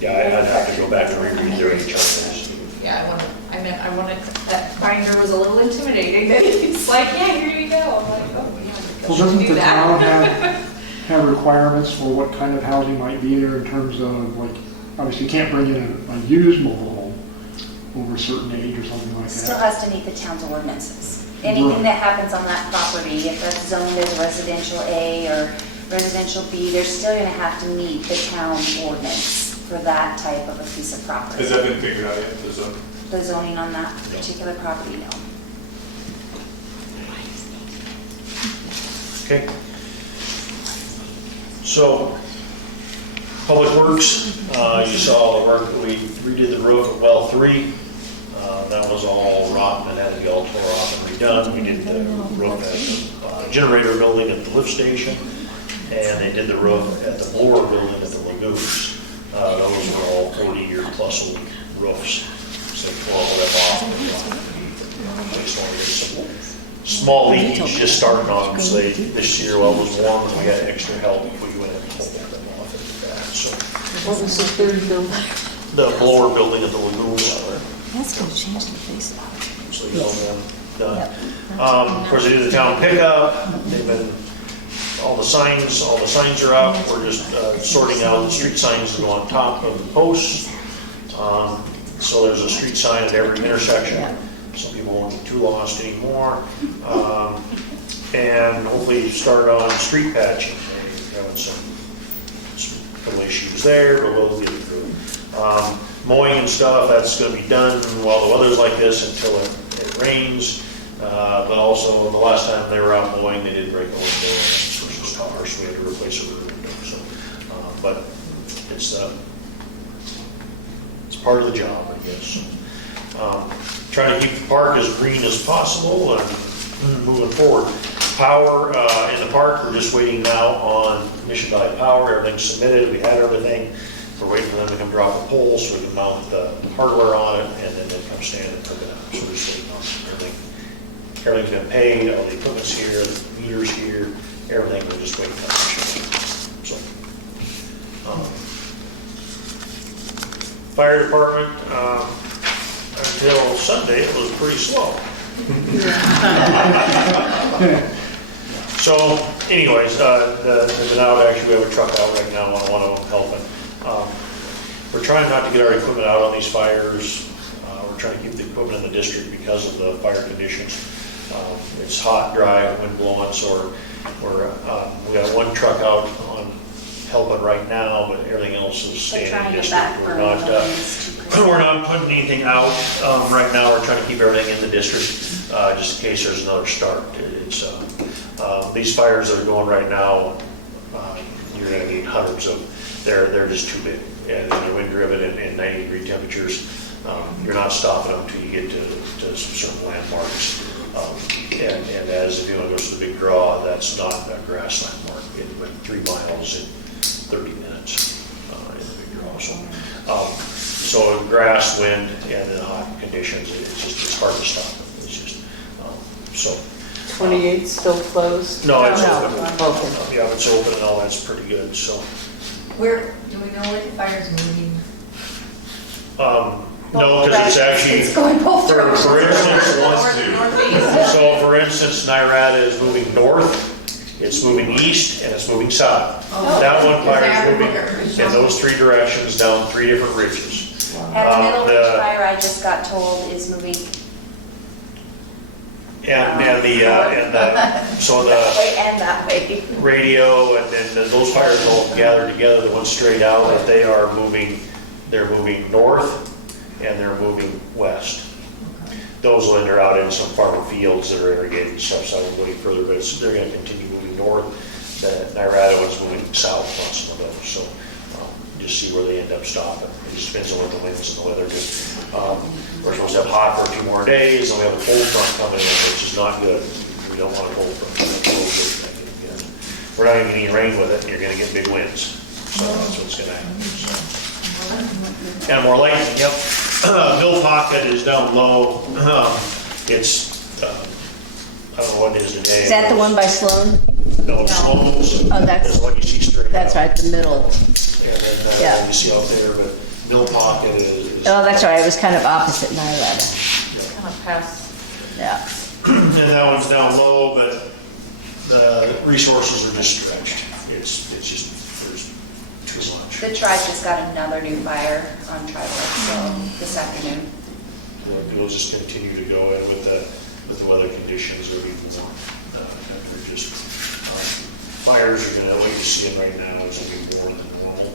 Yeah, I'd have to go back and reread their HOAs. Yeah, I wanted, that binder was a little intimidating. It's like, yeah, here you go. I'm like, oh, yeah. Well, doesn't do the that. town have requirements for what kind of housing might be there in terms of, like, obviously you can't bring in a used mobile home over a certain age or something like Still that? has to meet the town's ordinances. Anything that happens on that property, if that's zoned as residential A or residential B, they're still gonna have to meet the town ordinance for that type of a piece of property. Has that been figured out yet? There's a- The zoning on that particular property, no. Okay. So, Public Works, you saw the work that we redid the roof at well 3. That was all rotten and had to be all tore off and redone. We did the roof at the generator building at the lift station, and they did the roof at the blower building at the lagoons. Those were all 40-year-plus old roofs, so they tore all of them off. And replaced all of them. Small leakage just started on them, so this year, while it was warm, we had extra help if we went and pulled them off after that. So What was the third building? the blower building at the lagoons. That's gonna change the face. So you all done. Of course, they did the town pickup. They've been, all the signs are up. We're just sorting out the street signs that go on top of the posts. So there's a street sign at every intersection, so people won't get too lost anymore. And hopefully start on street patching. They're having some issues there, but we'll get it through. Mowing and stuff, that's gonna be done while the weather's like this until it rains. But also, the last time they were out mowing, they did break a window, which was harsh, so we had to replace a rear window, so. But it's part of the job, I guess. Trying to keep the park as green as possible and moving forward. Power in the park, we're just waiting now on Mission Valley Power. Everything's submitted, we had everything. We're waiting for them to come drop a pole so we can mount the hardware on it, and then they come stand and hook it up. So we're just waiting on everything. Everything's been paid, all the equipment's here, the meter's here, everything, we're just waiting on it. So, fire department, until Sunday, it was pretty slow. So anyways, they've been out, actually, we have a truck out right now, one of them helping. We're trying not to get our equipment out on these fires. We're trying to keep the equipment in the district because of the fire conditions. It's hot, dry, wind blowing, so we got one truck out on helping right now, but everything else is staying in the district. We're not putting anything out right now. We're trying to keep everything in the district just in case there's another start. It's these fires that are going right now, you're going to need hundreds of. They're just too big, and they're wind driven in 90-degree temperatures. You're not stopping them until you get to certain landmarks. And as if you want to go to the big draw, that's not a grass landmark. It went 3 miles in 30 minutes in the big draw. So grass, wind, and then hot conditions, it's hard to stop them. It's just so. 28 still closed? No, it's open. Okay. Yeah, it's open and all that's pretty good. So. Where, do we know where the fire's moving? No, because it's actually, It's going both for directions. instance, Northeast. so for instance, Nyrata is moving north, it's moving east, and it's moving south. Oh. That one fire is Everywhere. moving in those 3 directions down 3 different ridges. And the Middle Ridge Fire, I just got told, is moving So that way and that way. radio, and then those fires all gather together, the ones straight out, if they are moving, they're moving north and they're moving west. Those will enter out in some farmer fields that are irrigated and stuff, so I won't go any further, but they're gonna continue moving north. The Nyrata one's moving south on some of those, so just see where they end up stopping. It just depends on what the winds and the weather do. We're supposed to have hot for a few more days, and we have a cold front coming in, which is not good. We don't want a cold front. We're not even getting rain with it, and you're gonna get big winds. So that's what's gonna happen. So. And more lightning, yep. Mill Pocket is down low. It's, I don't know what it is today. Is that the one by Sloan? No, it's Sloan's. Oh, that's- There's one you see straight That's out. right, the middle. And then Yeah. you see out there, but Mill Pocket is. Oh, that's right, it was kind of opposite Nyrata. Kind of past. Yeah. And that one's down low, but the resources are just stretched. It's just, there's too much. The tribe just got another new fire on Tribal, so this afternoon. It'll just continue to go, and with the weather conditions, there'll be more. They're just, fires are gonna, like you see them right now, is gonna be more than normal.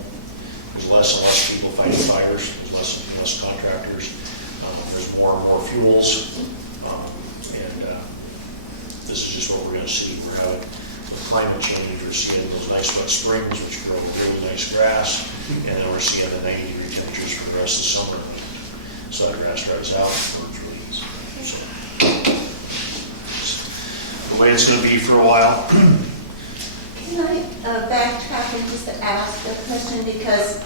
There's less and less people fighting fires, there's less and less contractors. There's more and more fuels, and this is just what we're gonna see. We're having, with climate change. We're seeing those nice wet springs, which grow really nice grass, and then we're seeing the 90-degree temperatures for the rest of the summer. So that grass dries out, and birds release. So, the way it's gonna be for a while. Can I backtrack and just ask a question, because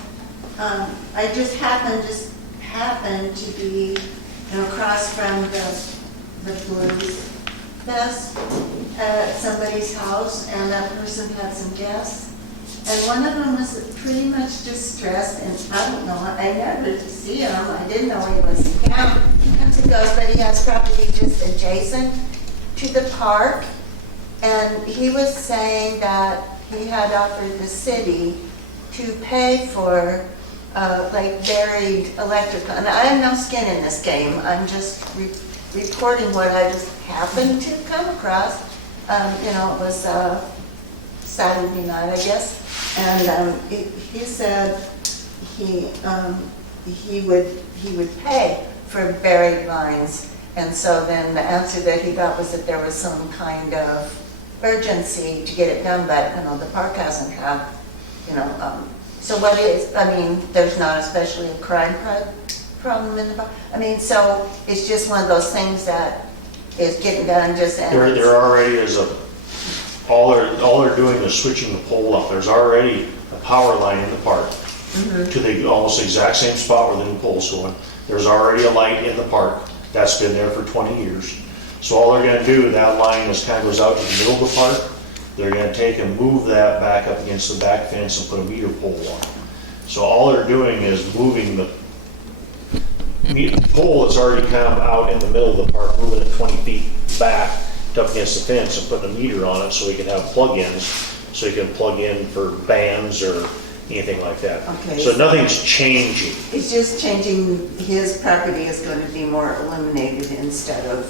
I just happened to be across from the Blues Fest at somebody's house, and that person had some guests, and one of them was pretty much distressed, and I don't know, I never see him, I didn't know he was in town. He goes, but he has property just adjacent to the park. And he was saying that he had offered the city to pay for, like, buried electrical. And I have no skin in this game. I'm just reporting what I just happened to come across. It was Saturday night, I guess. And he said he would pay for buried vines. And so then the answer that he got was that there was some kind of urgency to get it done, but the park hasn't had, so what is, there's not especially a crime problem in the park. So it's just one of those things that is getting done just. There already is all they're doing is switching the pole up. There's already a power line in the park to the almost exact same spot where the new pole's going. There's already a light in the park that's been there for 20 years. So all they're gonna do, that line is kind of goes out to the middle of the park. They're gonna take and move that back up against the back fence and put a meter pole on it. So all they're doing is moving the pole that's already kind of out in the middle of the park, moving it 20 feet back up against the fence and putting a meter on it so we can have plug-ins, so you can plug in for bands or anything like that. Okay. So nothing's changing. It's just changing, his property is going to be more illuminated instead of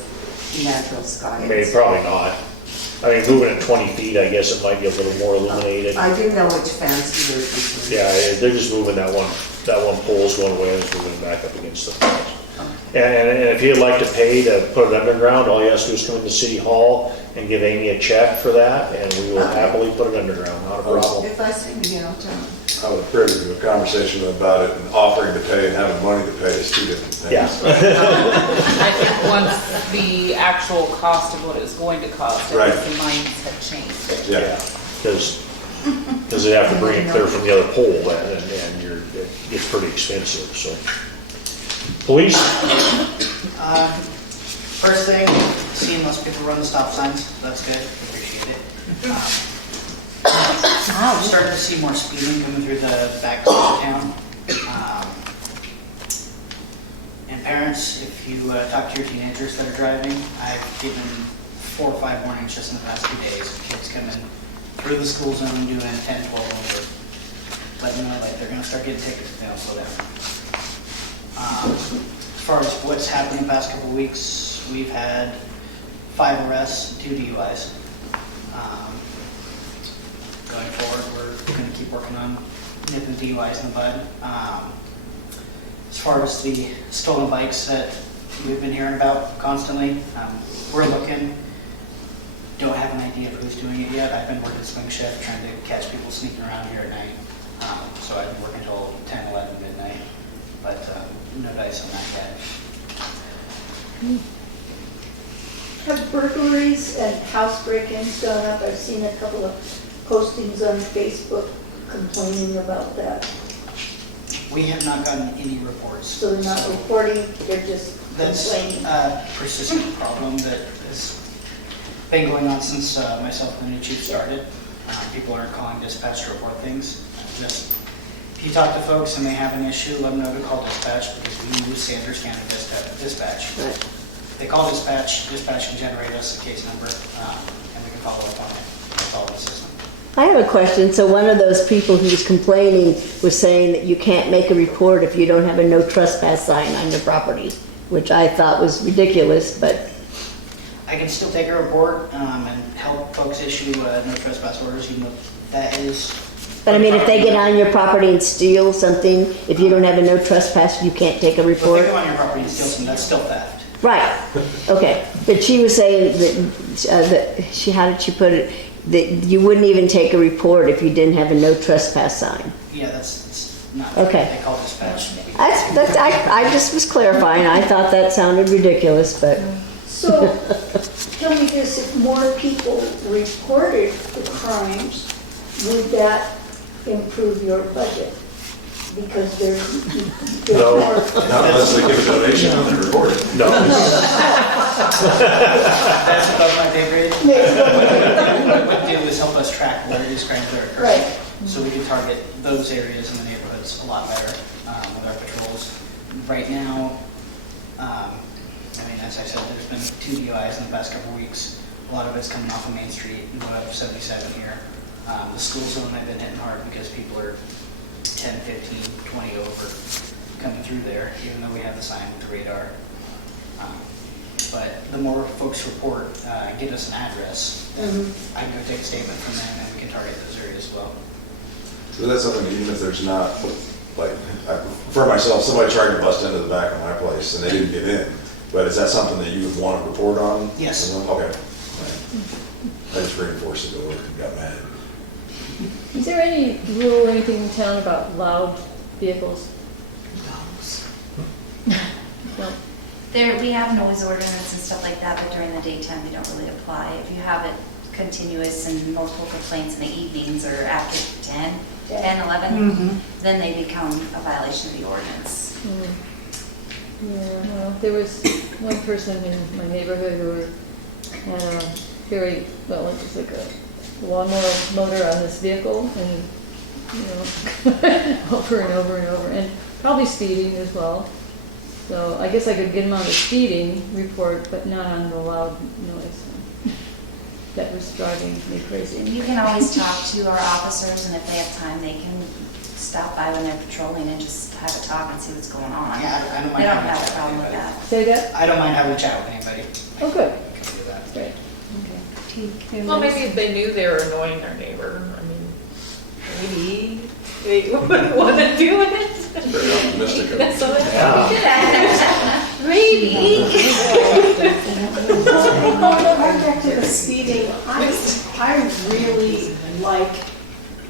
natural sky. Maybe, probably not. Moving it 20 feet, I guess it might be a little more illuminated. I do know which fence you're referring to. Yeah, they're just moving that one pole's going away and it's moving back up against the fence. And if you'd like to pay to put it underground, all you have to do is come into City Hall and give Amy a check for that, and we will happily put it underground, not a problem. If I see him again, I'll tell him. I was privy to a conversation about it, and offering to pay and having money to pay is two different things. Yeah. I think once the actual cost of what it was going to cost, I Right. think the mindset changed. Yeah, because they have to bring it clear from the other pole, and it gets pretty expensive, so. Police? First thing, seeing less people run the stop signs, that's good, appreciate it. Starting to see more speeding coming through the back of town. And parents, if you talk to your teenagers that are driving, I've given 4 or 5 warnings just in the past 2 days. Kids coming through the school zone doing 10, 12 over, letting them know that they're gonna start getting tickets if they don't slow down. As far as what's happened in the past couple of weeks, we've had 5 arrests, 2 DUIs. Going forward, we're going to keep working on nipping DUIs in the bud. As far as the stolen bikes that we've been hearing about constantly, we're looking. Don't have an idea of who's doing it yet. I've been working swing shift trying to catch people sneaking around here at night. So I've been working until 10, 11 midnight, but no dice on that yet. Have burglaries and house break-ins gone up? I've seen a couple of postings on Facebook complaining about that. We have not gotten any reports. So they're not reporting, they're just That's complaining. a persistent problem that has been going on since myself and the new chief started. People aren't calling dispatch to report things. Just, if you talk to folks and they have an issue, let them know to call dispatch, because we use Sanders County dispatch. Right. They call dispatch can generate us a case number, and we can follow up on it. That's all the system. I have a question. So one of those people who was complaining was saying that you can't make a report if you don't have a no trespass sign on your property, which I thought was ridiculous, but I can still take a report and help folks issue no trespass orders, even though that is. But if they get on your property and steal something, if you don't have a no trespass, you can't take a But if report? they go on your property and steal something, that's still theft. Right, okay. But she was saying that, how did she put it? that you wouldn't even take a report if you didn't have a no trespass sign. Yeah, that's not, Okay. they call dispatch. I just was clarifying. I thought that sounded ridiculous, but So, tell me this, if more people reported the crimes, would that improve your budget? Because there's No. more. Not unless they give a donation and they report it. No. That's above my pay grade. What it would do is help us track where these crimes are occurring. Right. So we can target those areas in the neighborhoods a lot better with our patrols. Right now, I mean, as I said, there's been 2 DUIs in the past couple of weeks. A lot of it's coming off of Main Street and going up 77 here. The school zone I've been hitting hard because people are 10, 15, 20 over coming through there, even though we have the sign with the radar. But the more folks report, get us an address, then I can go take a statement from them and we can target those areas as well. So that's something, even if there's not, like, for myself, somebody tried to bust into the back of my place and they didn't get in. But is that something that you would want to report on? Yes. Okay. I just reinforced it over and got mad. Is there any rule or anything in town about loud vehicles? No. We have noise ordinance and stuff like that, but during the daytime, they don't really apply. If you have it continuous and multiple complaints in the evenings or after 10, 11, then they become a violation of the ordinance. Yeah, well, there was one person in my neighborhood who had a very, well, it was like a lawnmower motor on this vehicle and, over and over and over, and probably speeding as well. So I guess I could get him on the speeding report, but not on the loud noise. That was driving me crazy. You can always talk to our officers, and if they have time, they can stop by when they're patrolling and just have a talk and see what's going on. Yeah, I don't mind They don't having a have a chat problem with with anybody. that. Say that? I don't mind having a chat with anybody. Oh, good. I can do that. Great. Well, maybe if they knew they were annoying their neighbor, I mean, maybe they wouldn't want to do it. Very optimistic. That's what Maybe. Going back to the speeding, I really like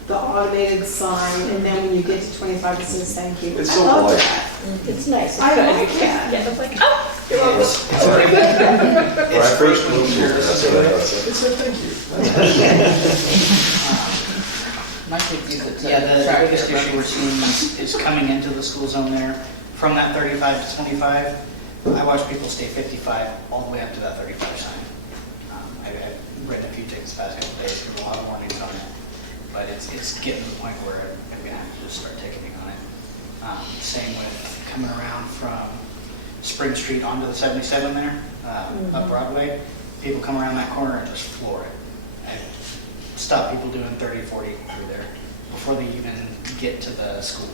the automated sign, and then when you get to 25, it says thank you. It's I so love polite. that. It's nice. I like that. Yeah, it's like, oh, you're welcome. When I first moved here, that's what I thought. It said thank you. Yeah, the biggest issue we're seeing is coming into the school zone there, from that 35 to 25. I watch people stay 55 all the way up to that 35 sign. I've written a few tickets the past couple of days, there's a lot of warnings on it. But it's getting to the point where I'm gonna have to just start ticketing on it. Same with coming around from Spring Street onto the 77 there, up Broadway. People come around that corner and just floor it. I stop people doing 30, 40 through there before they even get to the school.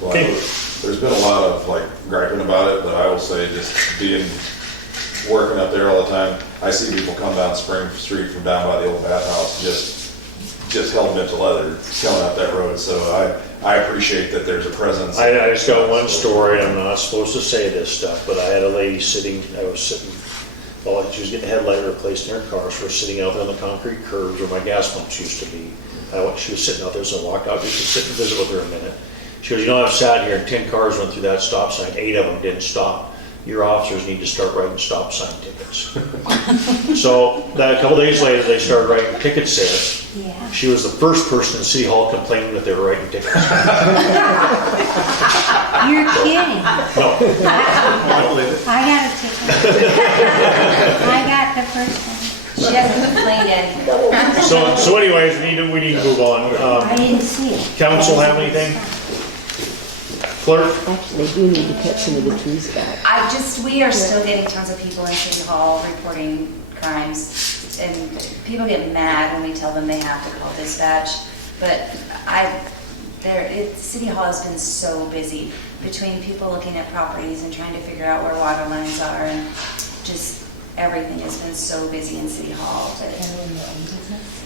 Well, I know there's been a lot of like griping about it, but I will say just working up there all the time, I see people come down Spring Street from down by the old bathhouse, just hell-bent to leather coming up that road. So I appreciate that there's a presence. I just got one story, I'm not supposed to say this stuff, but I had a lady well, she was getting a headlight replaced in her car, so we're sitting out there on the concrete curbs where my gas pumps used to be. She was sitting out there, so I walked out just to sit and visit with her a minute. She goes, I've sat here and 10 cars went through that stop sign, 8 of them didn't stop. Your officers need to start writing stop sign tickets. So a couple days later, they started writing tickets there. Yeah. She was the first person in City Hall complaining that they were writing tickets. You're kidding. No. I got a ticket. I got the first one. She hasn't complained yet. So anyways, we need to move on. I didn't see it. Council have anything? Clerk? actually do need to cut some of the trees back. We are still getting tons of people in City Hall reporting crimes, and people get mad when we tell them they have to call dispatch, but City Hall has been so busy between people looking at properties and trying to figure out where water lines are, and just everything has been so busy in City Hall that,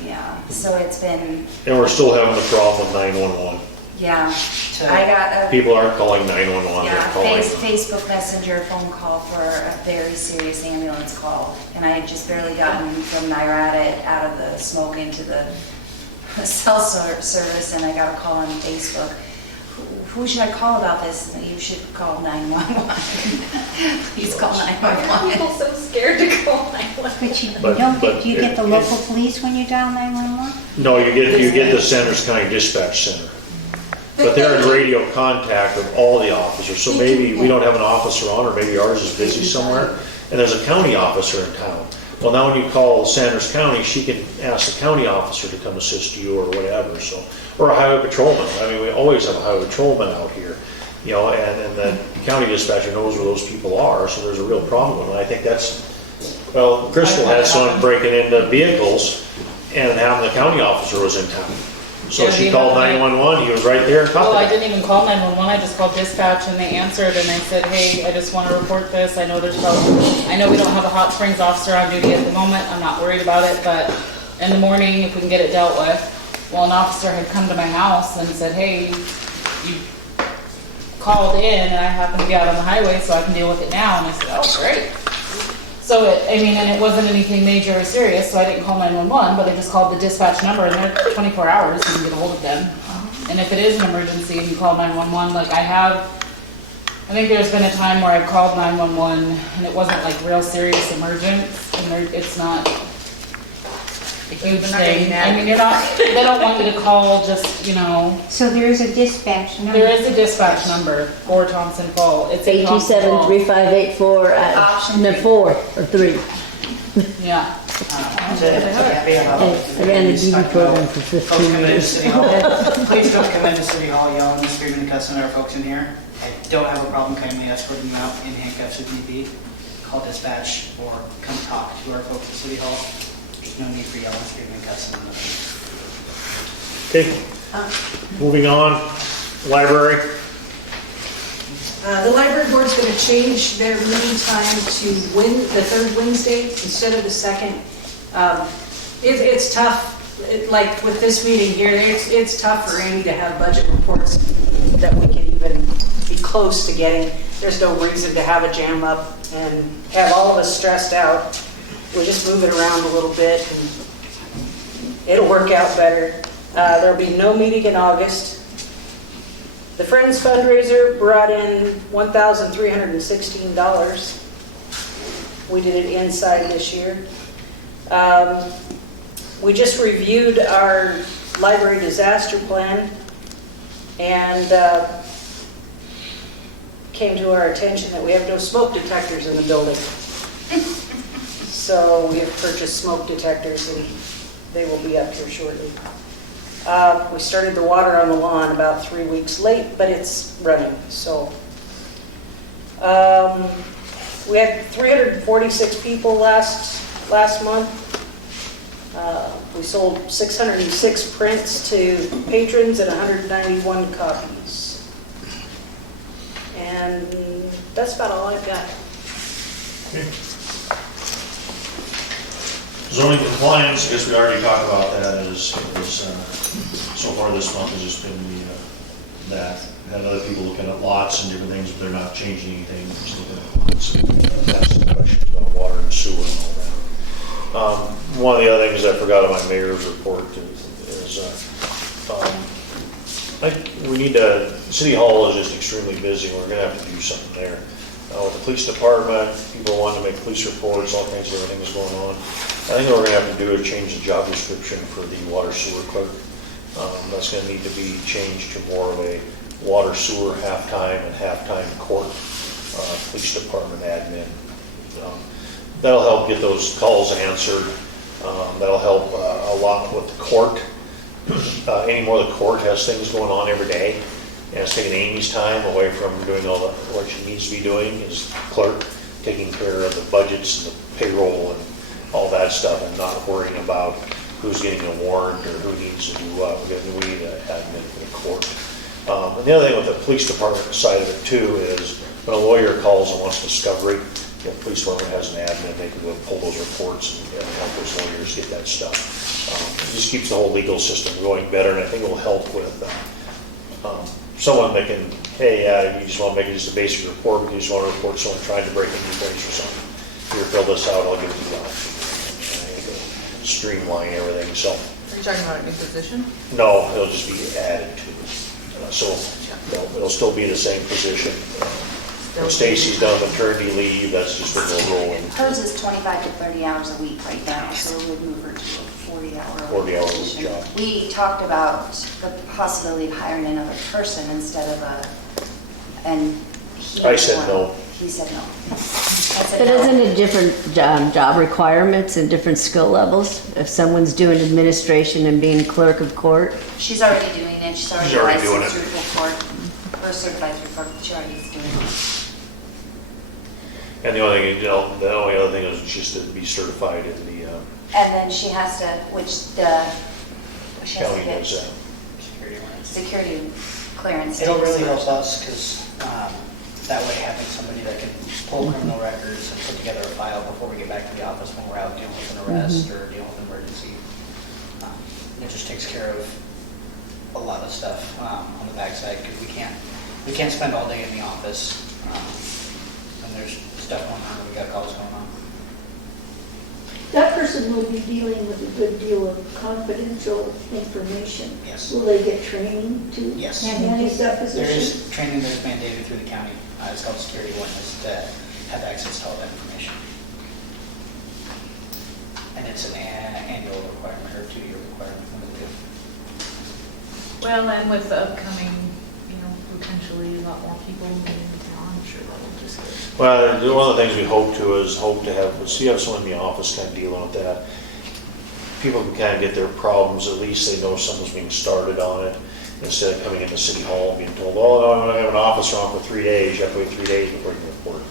yeah, so it's been, And we're still having the problem with 911. Yeah, to- I got a, People aren't calling 911, they're yeah, calling. Facebook Messenger phone call for a very serious ambulance call. And I had just barely gotten from Nirada out of the smoke into the cell service, and I got a call on Facebook. Who should I call about this? You should call 911. Please call Why are 911. people so scared to call 911? But you But- don't but get, do you get the it- local police when you dial 911? No, you get the Sanders County Dispatch Center. But they're in radio contact with all the officers, so maybe we don't have an officer on, or maybe ours is busy somewhere, and there's a county officer in town. Well, now when you call Sanders County, she can ask the county officer to come assist you or whatever, so, or a highway patrolman. I mean, we always have a highway patrolman out here, you know, and the county dispatcher knows where those people are, so there's a real problem with it. I think that's, well, Crystal had someone breaking into vehicles and having the county officer was in town. So Yeah, she we called have, like- 911, he was right there and Well, I covered it. didn't even call 911, I just called dispatch and they answered and I said, hey, I just want to report this. I know there's probably, I know we don't have a Hot Springs officer on duty at the moment, I'm not worried about it, but in the morning, if we can get it dealt with. Well, an officer had come to my house and said, hey, you called in and I happen to be out on the highway so I can deal with it now. And I said, oh, great. So and it wasn't anything major or serious, so I didn't call 911, but I just called the dispatch number and they're 24 hours, you can get a hold of them. And if it is an emergency and you call 911, like I think there's been a time where I've called 911 and it wasn't like real serious emergence, and it's not a huge They're not gonna be thing. mad. I mean, they don't want you to call just, you know, So there is a dispatch number? there is a dispatch number for Thompson Fall. It's in Thompson Fall. 827-3584, Option no, 4 or 3. Yeah. I ran the DV program for 15 years. Please don't come into City Hall yelling and screaming and cussing at our folks in here. I don't have a problem kindly escorting them out in handcuffs if need be. Call dispatch or come talk to our folks at City Hall. There's no need for yelling, screaming, and cussing. Okay, moving on, library. The library board's gonna change their meeting time to the third Wednesday instead of the second. It's tough, like with this meeting here, it's tough for Amy to have budget reports that we can even be close to getting. There's no reason to have a jam up and have all of us stressed out. We'll just move it around a little bit and it'll work out better. There'll be no meeting in August. The Friends fundraiser brought in $1,316. We did it inside this year. We just reviewed our library disaster plan and came to our attention that we have no smoke detectors in the building. So we have purchased smoke detectors and they will be up here shortly. We started the water on the lawn about 3 weeks late, but it's running, so. We had 346 people last month. We sold 606 prints to patrons and 191 copies. And that's about all I've got. Zoning compliance, I guess we already talked about that, so far this month has just been that. Had other people looking at lots and different things, but they're not changing anything, just looking at lots. That's the questions about water and sewer and all that. One of the other things I forgot on my mayor's report is City Hall is just extremely busy, we're gonna have to do something there. With the police department, people want to make police reports, all kinds of other things going on. I think what we're gonna have to do is change the job description for the water sewer clerk. That's gonna need to be changed to more of a water sewer half-time and half-time court, police department admin. That'll help get those calls answered. That'll help a lot with the court. Anymore, the court has things going on every day. And it's taking Amy's time away from doing all what she needs to be doing as clerk, taking care of the budgets and the payroll and all that stuff, and not worrying about who's getting a warrant or who needs to do what. We need an admin for the court. And the other thing with the police department side of it too is when a lawyer calls and wants discovery, the police department has an admin, they can go pull those reports and help those lawyers get that stuff. It just keeps the whole legal system going better, and I think it will help with someone that can, hey, you just want to make it just a basic report, you just want to report someone trying to break into your place or something. Here, fill this out, I'll give it to you. Streamline everything, so. Are you talking about a new position? No, it'll just be added to it. So, no, it'll still be the same position. When Stacy's done maternity leave, that's just what we'll roll in. Hers is 25 to 30 hours a week right now, so we would move her to a 40-hour 40-hour position. job. We talked about the possibility of hiring another person instead of and he. I said no. He said no. I said But no. isn't it different job requirements and different skill levels? If someone's doing administration and being clerk of court? She's already doing it, she's She's already licensed doing it. through full court, or certified through court, she already is doing it. And the only thing, the only other thing is just to be certified in the And then she has to, she has to county get does that. Security awareness. security clearance. It'll too, really so- help us because that way having somebody that can pull criminal records and put together a file before we get back to the office when we're out dealing with an arrest or dealing with an emergency. It just takes care of a lot of stuff on the backside because we can't spend all day in the office and there's stuff going on, we got calls going on. That person will be dealing with a good deal of confidential information. Yes. Will they get training to Yes. manage that There position? is training that is mandated through the county. It's called security awareness to have access to all that information. And it's an annual requirement or 2-year requirement when we do. Well, and with the upcoming, potentially a lot more people moving into town, I'm sure that will just get. Well, one of the things we hope to have someone in the office kind of dealing with that. People can kind of get their problems, at least they know someone's being started on it, instead of coming into City Hall and being told, oh, no, I'm going to have an officer on for 3 days, you have to wait 3 days before you can report.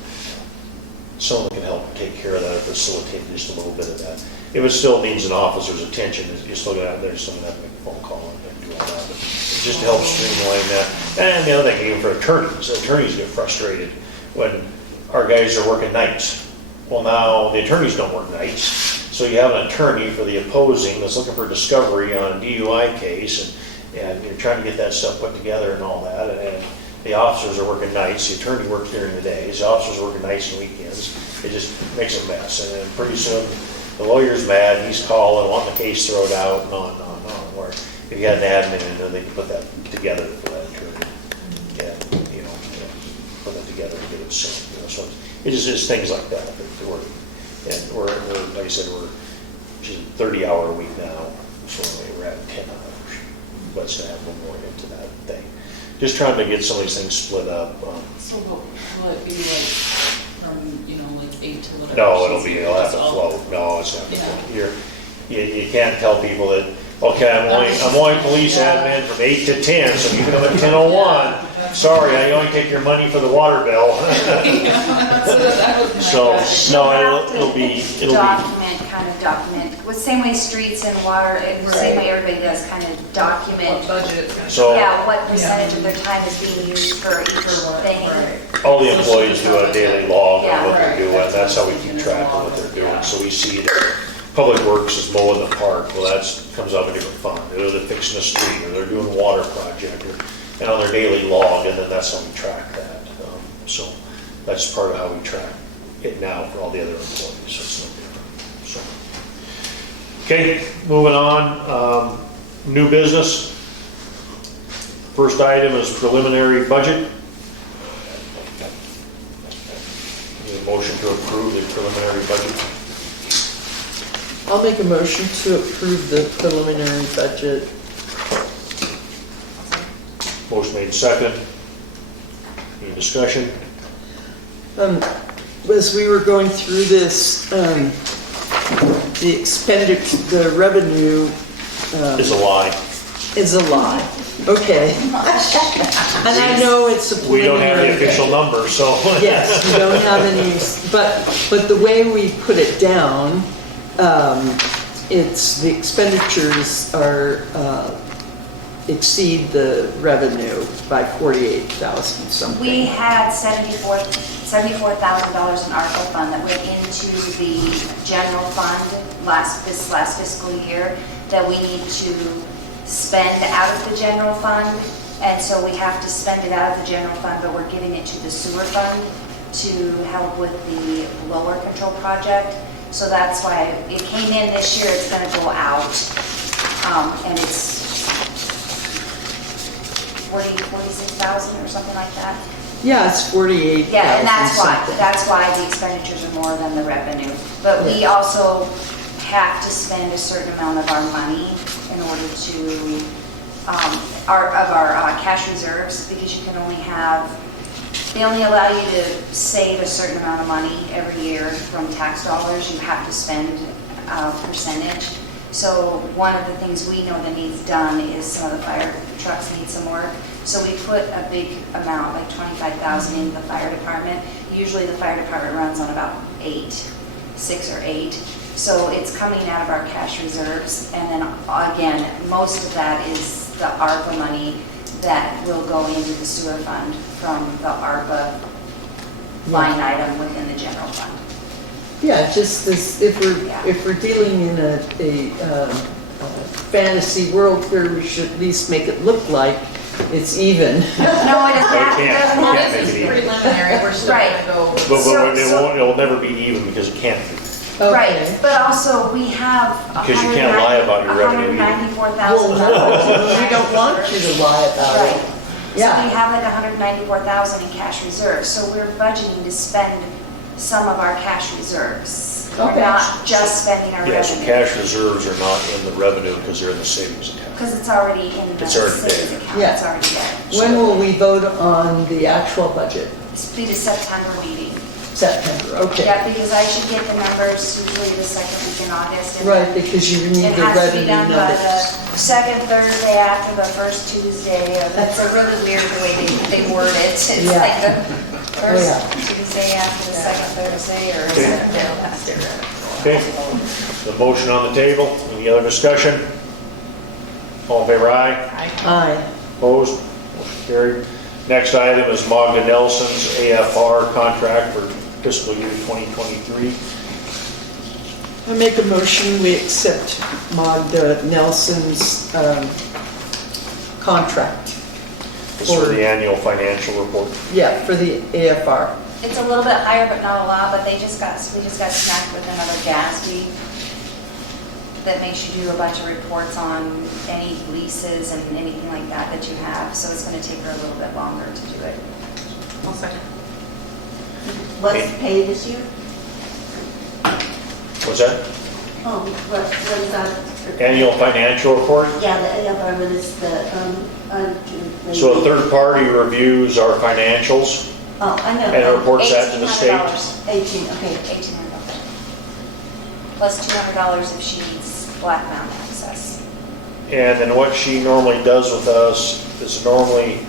Someone can help take care of that, facilitate just a little bit of that. If it still needs an officer's attention, you're still going to have, there's someone that have to make a phone call and do all that. But just to help streamline that. And the other thing, even for attorneys get frustrated when our guys are working nights. Well, now the attorneys don't work nights, so you have an attorney for the opposing that's looking for discovery on a DUI case, and you're trying to get that stuff put together and all that, and the officers are working nights, the attorney works during the days, the officers are working nights and weekends. It just makes a mess, and then pretty soon the lawyer's mad, he's calling, wanting the case thrown out, and on and on and on. Where if you had an admin in there, they could put that together for that attorney, and put that together and get it sent. So it's just things like that that work. And we're like I said, we're just 30-hour a week now, so we're at 10 hours. But to have one more into that thing. Just trying to get some of these things split up. So will it be like from, like 8 to whatever? No, it'll have to flow. No, it's not. You can't tell people that, okay, I'm only police admin from 8 to 10, so you can have a 10:01. Sorry, I only take your money for the water bill. So, no, it'll be. Document, with same way streets and water, and the same way everybody does, kind of document. Budget. So Yeah, what percentage of their time is being used for each thing. all the employees do a daily log of what they're Yeah. doing. That's how we keep track of what they're doing. So we see that Public Works is mowing the park. Well, that comes out of a different fund. Or they're fixing a street, or they're doing a water project, and on their daily log, and then that's how we track that. So that's part of how we track it now for all the other employees. So it's no different. So. Okay, moving on. New business. First item is preliminary budget. Need a motion to approve the preliminary budget. I'll make a motion to approve the preliminary budget. Motion made second. Any discussion? As we were going through this, the expenditure, the revenue Is a lie. is a lie. Okay. And I know it's a We don't have the preliminary. official number, so. Yes, we don't have any, but the way we put it down, it's, the expenditures are, exceed the revenue by 48,000 something. We had $74,000 in ARPA fund that went into the general fund this last fiscal year that we need to spend out of the general fund And so we have to spend it out of the general fund, but we're giving it to the sewer fund to help with the blower control project. So that's why it came in this year, it's gonna go out. And it's 46,000 or something like that. Yeah, it's 48,000. Yeah, and something. that's why the expenditures are more than the revenue. But we also have to spend a certain amount of our money in order to, our cash reserves, because you can only have, they only allow you to save a certain amount of money every year from tax dollars. You have to spend a percentage. So one of the things we know that needs done is some of the fire trucks need some work. So we put a big amount, like 25,000 into the fire department. Usually the fire department runs on about 6 or 8. So it's coming out of our cash reserves. And then again, most of that is the ARPA money that will go into the sewer fund from the ARPA line item within the general fund. Yeah, just this, if we're dealing in a fantasy world here, we should at least make it look like it's even. No, it is not. Well, this is preliminary, we're still Right. gonna go over. But it will never be even because it can't be. Right, but also we have Because you can't lie about your revenue either. $194,000. We don't want you to lie about Right. it. So Yeah. we have like 194,000 in cash reserves, so we're budgeting to spend some of our cash reserves. We're Okay. not just spending our Yeah, so revenue. cash reserves are not in the revenue because they're in the savings account. Because it's already in the It's already savings there. account, Yeah. it's already there. When will we vote on the actual budget? It's be the September meeting. September, okay. Yeah, because I should get the numbers usually the second week in August. And Right, because you need it the has to be revenue done by numbers. the second Thursday after the first Tuesday. That's a really weird the way they word it. It's Yeah. like the first yeah. Tuesday after the second Thursday or Okay. something. Okay, the motion on the table, any other discussion? All in favor, aye? Aye. Opposed? Motion carried. Next item is Magda Nelson's AFR contract for fiscal year 2023. I make a motion, we accept Magda Nelson's contract. This is for the annual financial report. Yeah, for the AFR. It's a little bit higher, but not a lot, but we just got snagged with another GASB that makes you do a bunch of reports on any leases and anything like that you have. So it's going to take her a little bit longer to do it. One second. What's the pay this year? What's that? Oh, what is that? Annual financial report. Yeah, what is the, So a third party reviews our financials Oh, I know. and reports that to the state. $1,800. 18, okay. $1,800. Plus $200 if she needs Blackmount access. And then what she normally does with us is normally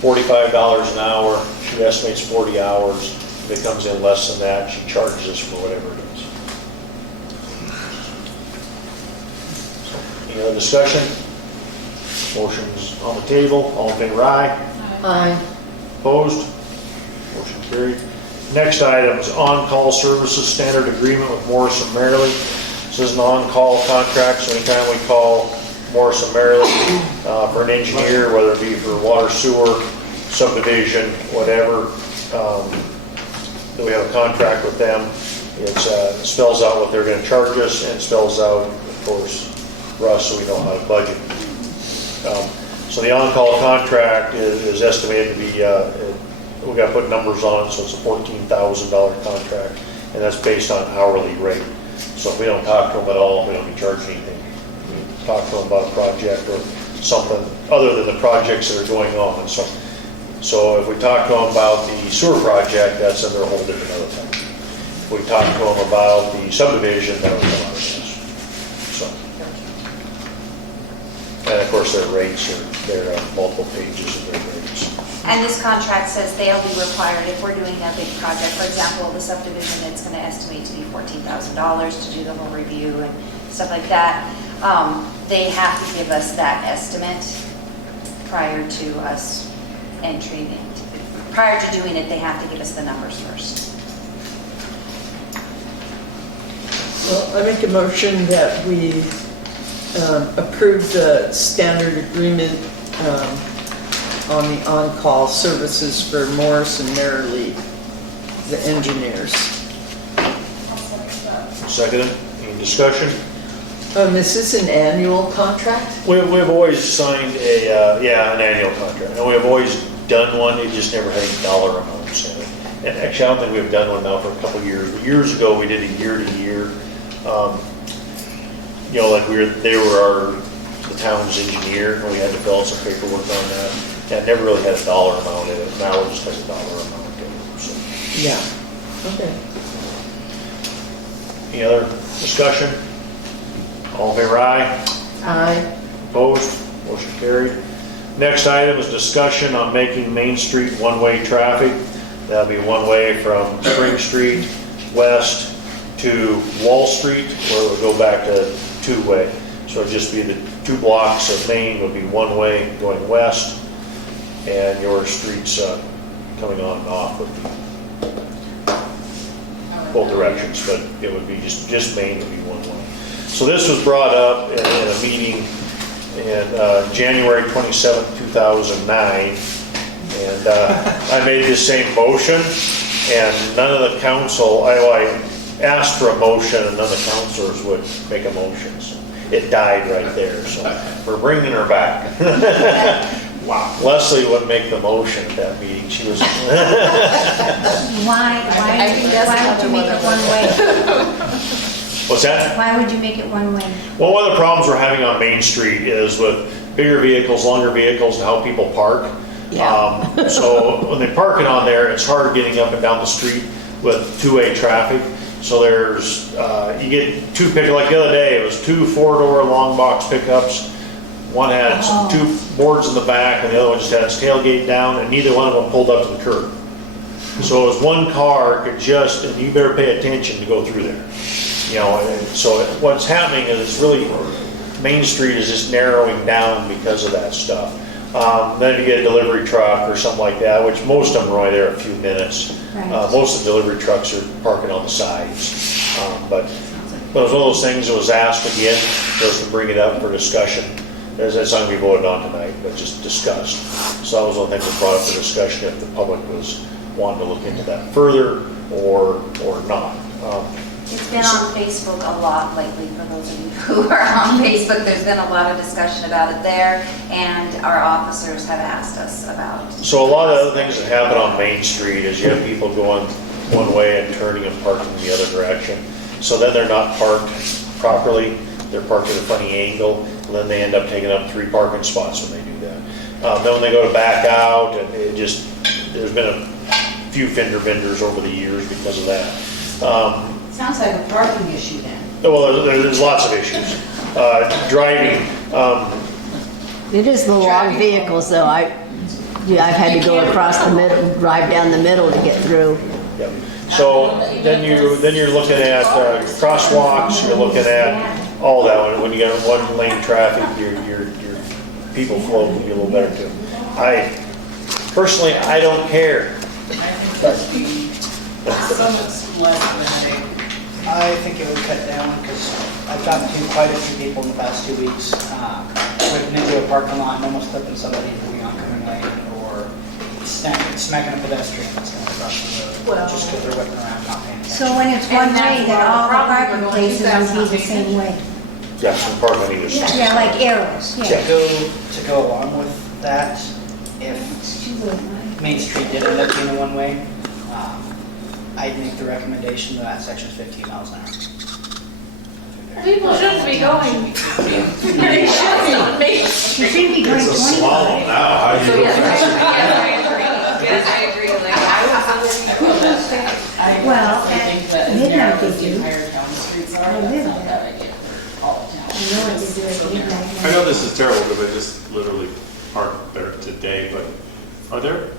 $45 an hour. She estimates 40 hours. If it comes in less than that, she charges us for whatever it is. Any other discussion? Motion's on the table. All in favor, aye? Aye. Opposed? Motion carried. Next item is on-call services standard agreement with Morrison Merrily. This is an on-call contract, so anytime we call Morrison Merrily for an engineer, whether it be for water, sewer, subdivision, whatever, that we have a contract with them. It spells out what they're going to charge us and spells out, of course, Russ, so we know how to budget. So the on-call contract is estimated to be, we got to put numbers on it, so it's a $14,000 contract, and that's based on hourly rate. So if we don't talk to them at all, we don't be charged anything. We talk to them about a project or something other than the projects that are going on. So if we talk to them about the sewer project, that's under a whole different other thing. If we talk to them about the subdivision, that would come out of this. So, and of course, their rates are, there are multiple pages of their rates. And this contract says they'll be required, if we're doing a big project, for example, the subdivision, it's going to estimate to be $14,000 to do the whole review and stuff like that. They have to give us that estimate prior to us entering it. Prior to doing it, they have to give us the numbers first. Well, I make a motion that we approve the standard agreement on the on-call services for Morris and Marilee, the engineers. Seconded. Any discussion? Is this an annual contract? We've always signed an annual contract, and we've always done one, it just never had any dollar amounts in it. And actually, I don't think we've done one now for a couple of years, but years ago, we did a year-to-year. Like they were the town's engineer, and we had to fill out some paperwork on that. And it never really had a dollar amount in it, now it just has a dollar amount in it, so. Yeah. Okay. Any other discussion? All in favor, aye? Aye. Opposed? Motion carried. Next item is discussion on making Main Street one-way traffic. That'll be one way from Spring Street west to Wall Street, where it would go back to two-way. So it'd just be the 2 blocks of Main would be one way going west, and your streets coming on and off would be both directions, but it would be just Main would be one way. So this was brought up in a meeting in January 27, 2009, and I made this same motion, and none of the council, I asked for a motion, and none of the councilors would make a motion, so it died right there, so we're bringing her back. Wow. Leslie wouldn't make the motion at that meeting, she was... Why would you make it one way? What's that? Why would you make it one way? Well, one of the problems we're having on Main Street is with bigger vehicles, longer vehicles, and how people park. Yeah. So when they park it on there, it's hard getting up and down the street with two-way traffic. So there's, you get 2 pickups, like the other day, it was 2 4-door long box pickups. One had 2 boards in the back, and the other one just had its tailgate down, and neither one of them pulled up to the curb. So it was one car could just, and you better pay attention to go through there. And so what's happening is it's really, Main Street is just narrowing down because of that stuff. Then if you get a delivery truck or something like that, which most of them are only there a few minutes. Right. Most of the delivery trucks are parking on the sides. But it was one of those things that was asked again, was to bring it up for discussion. That's not going to be voted on tonight, but just discussed. So that was one thing that brought up for discussion if the public was wanting to look into that further or not. It's been on Facebook a lot lately, for those of you who are on Facebook. There's been a lot of discussion about it there, and our officers have asked us about. So a lot of other things that happen on Main Street is you have people going one way and turning and parking the other direction. So then they're not parked properly. They're parked at a funny angle, and then they end up taking up 3 parking spots when they do that. Then when they go to back out, and there's been a few fender benders over the years because of that. Sounds like a parking issue then. Well, there's lots of issues. Driving. It is the long vehicles, though. I've had to go across the middle, drive down the middle to get through. Yep. So then you're looking at crosswalks. You're looking at all that. When you got one lane traffic, your people flow can be a little better too. Personally, I don't care. I think it would cut down because I've talked to quite a few people in the past 2 weeks. Whipping into a parking lot and almost flipping somebody into the oncoming lane or smacking a pedestrian that's going to cross the road just because they're whipping around not paying attention. So when it's one way, then all the parking places will be the same way. Yeah, some parking on either side. Yeah, like arrows, yeah. To go along with that, if Main Street did end up being a one-way, I'd make the recommendation that section's 15 miles an hour. People shouldn't be going. They shouldn't on Main Street. You shouldn't be going 20. It's a swallow now, how do you? Yes, I agree. Like, I Well, think that midnight narrow they as the do. entire town streets are, I that's live not there. that idea. All of town. I know what they do at midnight. I know this is terrible because I just literally parked there today, but are there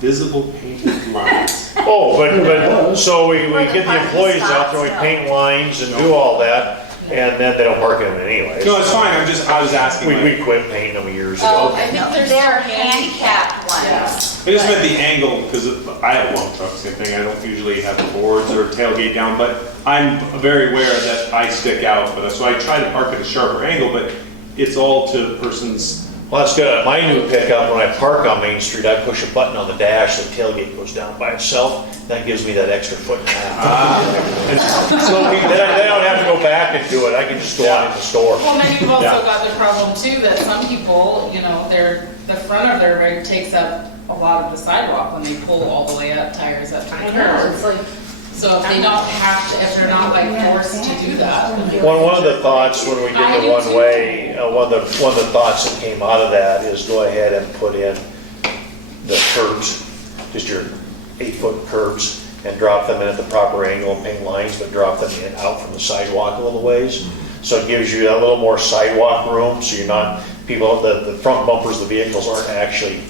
visible painted lines? Oh, but so we get the employees out there, we paint lines and do all that, and then they don't park in them anyway. No, it's fine, I was asking. We quit painting them years Oh, ago. I think there's They're some handicapped ones. I just meant the angle, because I have long trucks, same thing, I don't usually have the boards or tailgate down, but I'm very aware that I stick out, so I try to park at a sharper angle, but it's all to the person's Well, that's good. My new pickup, when I park on Main Street, I push a button on the dash, the tailgate goes down by itself. That gives me that extra foot and a half. So then I don't have to go back and do it. I can just go on in the store. Well, then you've also got the problem too, that some people, you know, the front of their rig takes up a lot of the sidewalk when they pull all the way up, tires up to the curb. So if they don't have to, if they're not like forced to do that. then they- One of the thoughts when we I did do the one too. way, one of the thoughts that came out of that is go ahead and put in the curbs, just your 8-foot curbs, and drop them in at the proper angle and paint lines, but drop them in out from the sidewalk a little ways. So it gives you a little more sidewalk room, so you're not, the front bumpers of the vehicles aren't actually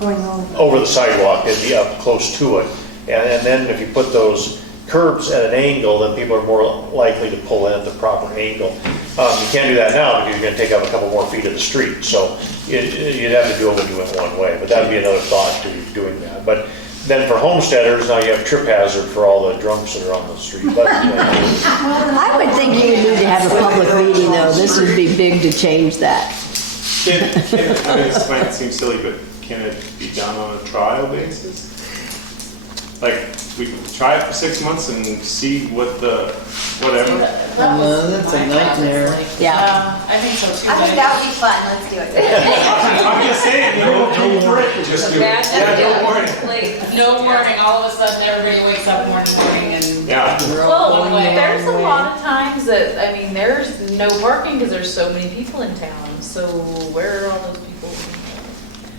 Going over the sidewalk, they'd be up close to it. And then if you put those curbs at an angle, then people are more likely to pull in at the proper angle. You can't do that now because you're gonna take up a couple more feet of the street, so you'd have to do it one way, but that'd be another thought to doing that. But then for homesteaders, now you have trip hazard for all the drunks that are on the street. But, I would think you would need to have a public meeting though. This would be big to change that. I mean, this might seem silly, but can it be done on a trial basis? Like, we can try it for 6 months and see what whatever. That's a nightmare. Yeah. I think so too. I think that would be fun, let's do it. I'm just saying, no warning, just do it. Yeah, no warning. No warning, all of a sudden everybody wakes up morning and. Yeah. Well, away. there's a lot of times that, I mean, there's no parking because there's so many people in town. So where are all those people?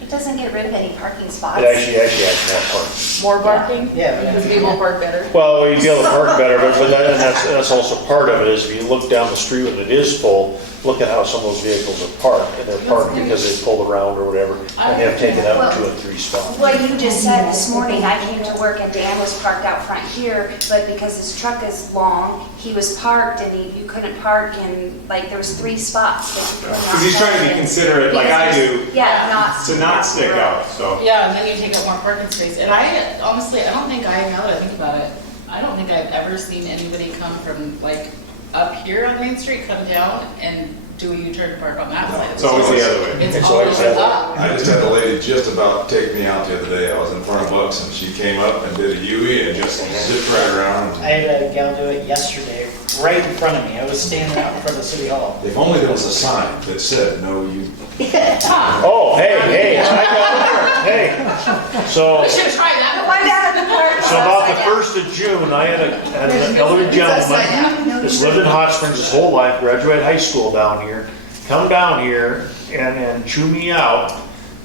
It doesn't get rid of any parking spots. it actually has more parking. More parking? Yeah, but Because people park better? Well, you'd be able to park better, but that's also part of it, is if you look down the street when it is full, look at how some of those vehicles are parked, and they're parked because they pulled around or whatever, and they've taken up 2 and 3 spots. What you just said this morning, I came to work and Dan was parked out front here, but because his truck is long, he was parked and you couldn't park and like there was 3 spots that you could not. Because he's trying to be considerate, like I do, Yeah, to not stick out, so. Yeah, and then you take up more parking space. And I, honestly, I don't think now that I think about it, I don't think I've ever seen anybody come from like up here on Main Street, come down and do a U-turn and park on that side. It's always the other way. It's always up. I just had a lady just about take me out the other day. I was in front of Bucks and she came up and did a U-turn and just zipped right around. I had a gal do it yesterday, right in front of me. I was standing out in front of the city hall. If only there was a sign that said, no, you. Oh, hey, hey, so. We should have tried that. One down at the park. So about the 1st of June, I had an elderly gentleman that's lived in Hot Springs his whole life, graduated high school down here, come down here and chew me out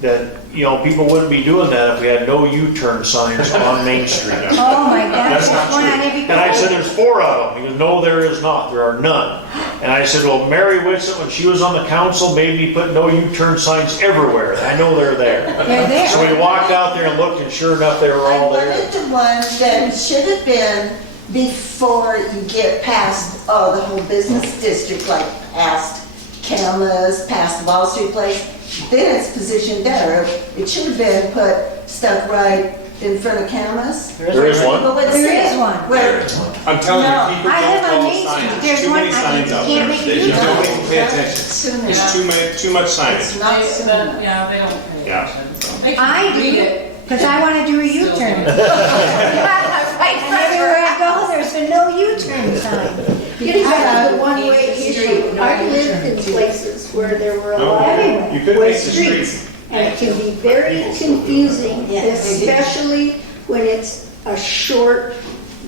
that, you know, people wouldn't be doing that if we had no U-turn signs on Main Street. Oh, my God. That's not One on true. every And I corner. said, there's 4 of them. He goes, no, there is not. There are none. And I said, well, Mary Whitson, when she was on the council, made me put no U-turn signs everywhere. I know they're there. They're there. So we walked out there and looked, and sure enough, they were I all there. wanted the one that should have been before you get past, the whole business district, like past Camas, past the Wall Street place. Then it's positioned better. It should have been stuck right in front of Camas. There is one. But what's There it? is one. Where? I'm telling No, you, people I have don't on follow Main Street. signs. There's Too one, many I signs out can't there. make a You U-turn. don't even pay attention. Soon enough. There's too much It's signage. not soon enough. Yeah, they don't pay Yeah. attention. So. They I can read do, it. because I want to do a U-turn. And everywhere I go, there's a no U-turn sign. Getting back to the one-way issue, I lived in places where there were a No, lot you of could way make the streets. street. And it can be very confusing, Yes, it is. especially when it's a short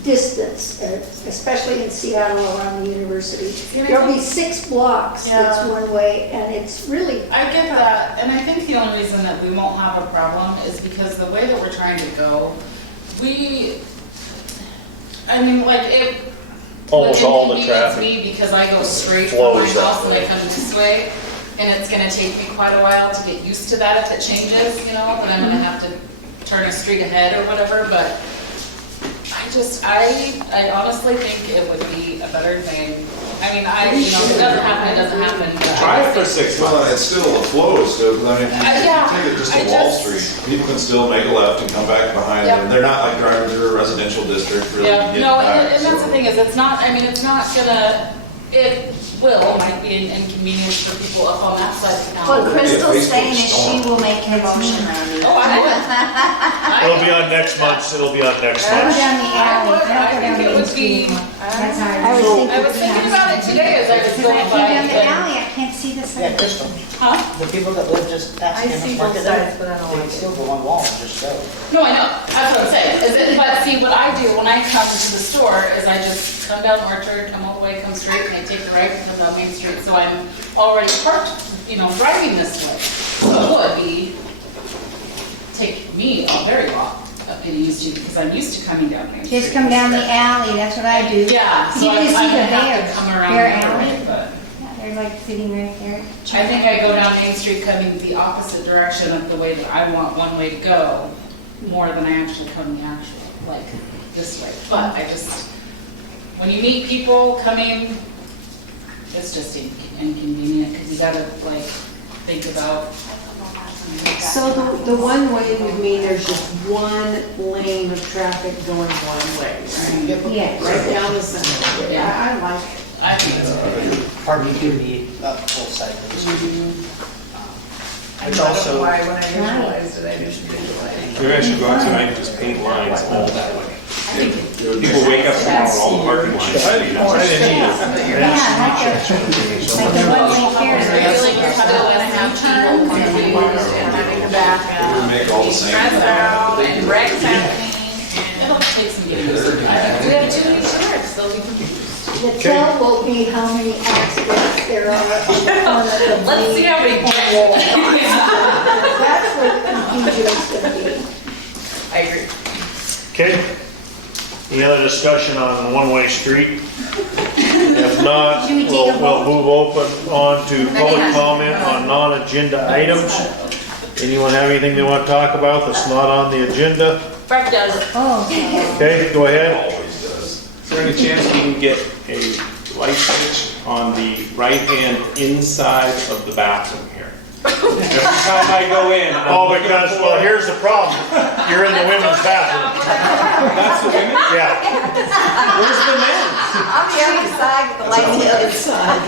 distance, especially in Seattle around the university. There'll be 6 blocks that's Yeah. one way, and it's really, I get that, and I think the only reason that we won't have a problem is because the way that we're trying to go, I mean, like, it Almost all the inconvenience traffic me because I go straight from my flows that house and I way. come this way, and it's gonna take me quite a while to get used to that if it changes, you know, then I'm gonna have to turn a street ahead or whatever, but I honestly think it would be a better thing. I mean, if it doesn't happen, it doesn't happen. but Try it for 6 Well, months. it's still, the flow is still, I mean, if yeah, you take it just I to Wall just- Street, people can still make a left and come back behind Yep. them. They're not like driving through a residential district really. Yeah, getting no, back, and that's so. the thing is, it's not, I mean, it's not gonna, it might be an inconvenience for people up on that side of town. What Crystal's Facebook saying is she storm. will make a motion, Randy. Oh, I would. It'll be on next month's, it'll be on next Go month's. down the I alley. would, Don't go I down think it Main would Street be, anymore. That's hard. I was thinking. I was thinking about it today as I was Because I going came by. down the but- alley, I can't see the Yeah, sign. Crystal, Huh? the people that live just past I Campus see both Market, sides, but I don't they like can it. still go on wall and just go. No, I know, that's what I'm saying, but see, what I do when I come to the store is I just come down Orchard, come all the way, come straight, and I take the right, and come down Main Street, so I'm already parked, driving this way. So it would be, take me a very long of getting used to, because I'm used to coming down Main Street. Just come down the alley, that's what I do. Yeah, so You I can see the have bears, to come around bear the other alley. way, but. Yeah, they're like sitting right there. I think I go down Main Street coming the opposite direction of the way that I want one way to go, more than I actually come the actual, like, this way. But I just, when you meet people coming, it's just inconvenient, because you gotta, like, think about. So the one way would mean there's just one lane of traffic going one way, right? Yes. Right down the center. Yeah. I like it. I think it's okay. Parking could be up full cycles. I Which don't know also, why, when I visualized it, I didn't visualize. Maybe I should go out tonight and just paint lines all that way. People wake up tomorrow, all the parking lines. I didn't either. Yeah, like the one-way carriage. I feel like you're still gonna have people confused and having to back up. We make all the same. Stress out and wrecks happening, and it'll take some getting used to. We have too many sheriffs, they'll be confused. The tell will be how many accidents there are on the front of the Let's see main how many wall. get. That's what confusion's gonna be. I agree. Okay. Any other discussion on one-way street? If not, Should we take a we'll move on to public comment on non-agenda items. Anyone have anything they want to talk about that's not on the agenda? Frank does. Oh, Okay, go ahead. Always does. Is there any chance we can get a light switch on the right-hand inside of the bathroom here? Every time I go in, I'm Oh, looking because, for- well, here's the problem. You're in the women's bathroom. That's the women? Yeah. Where's the men's? On the other side with the lights. The other side.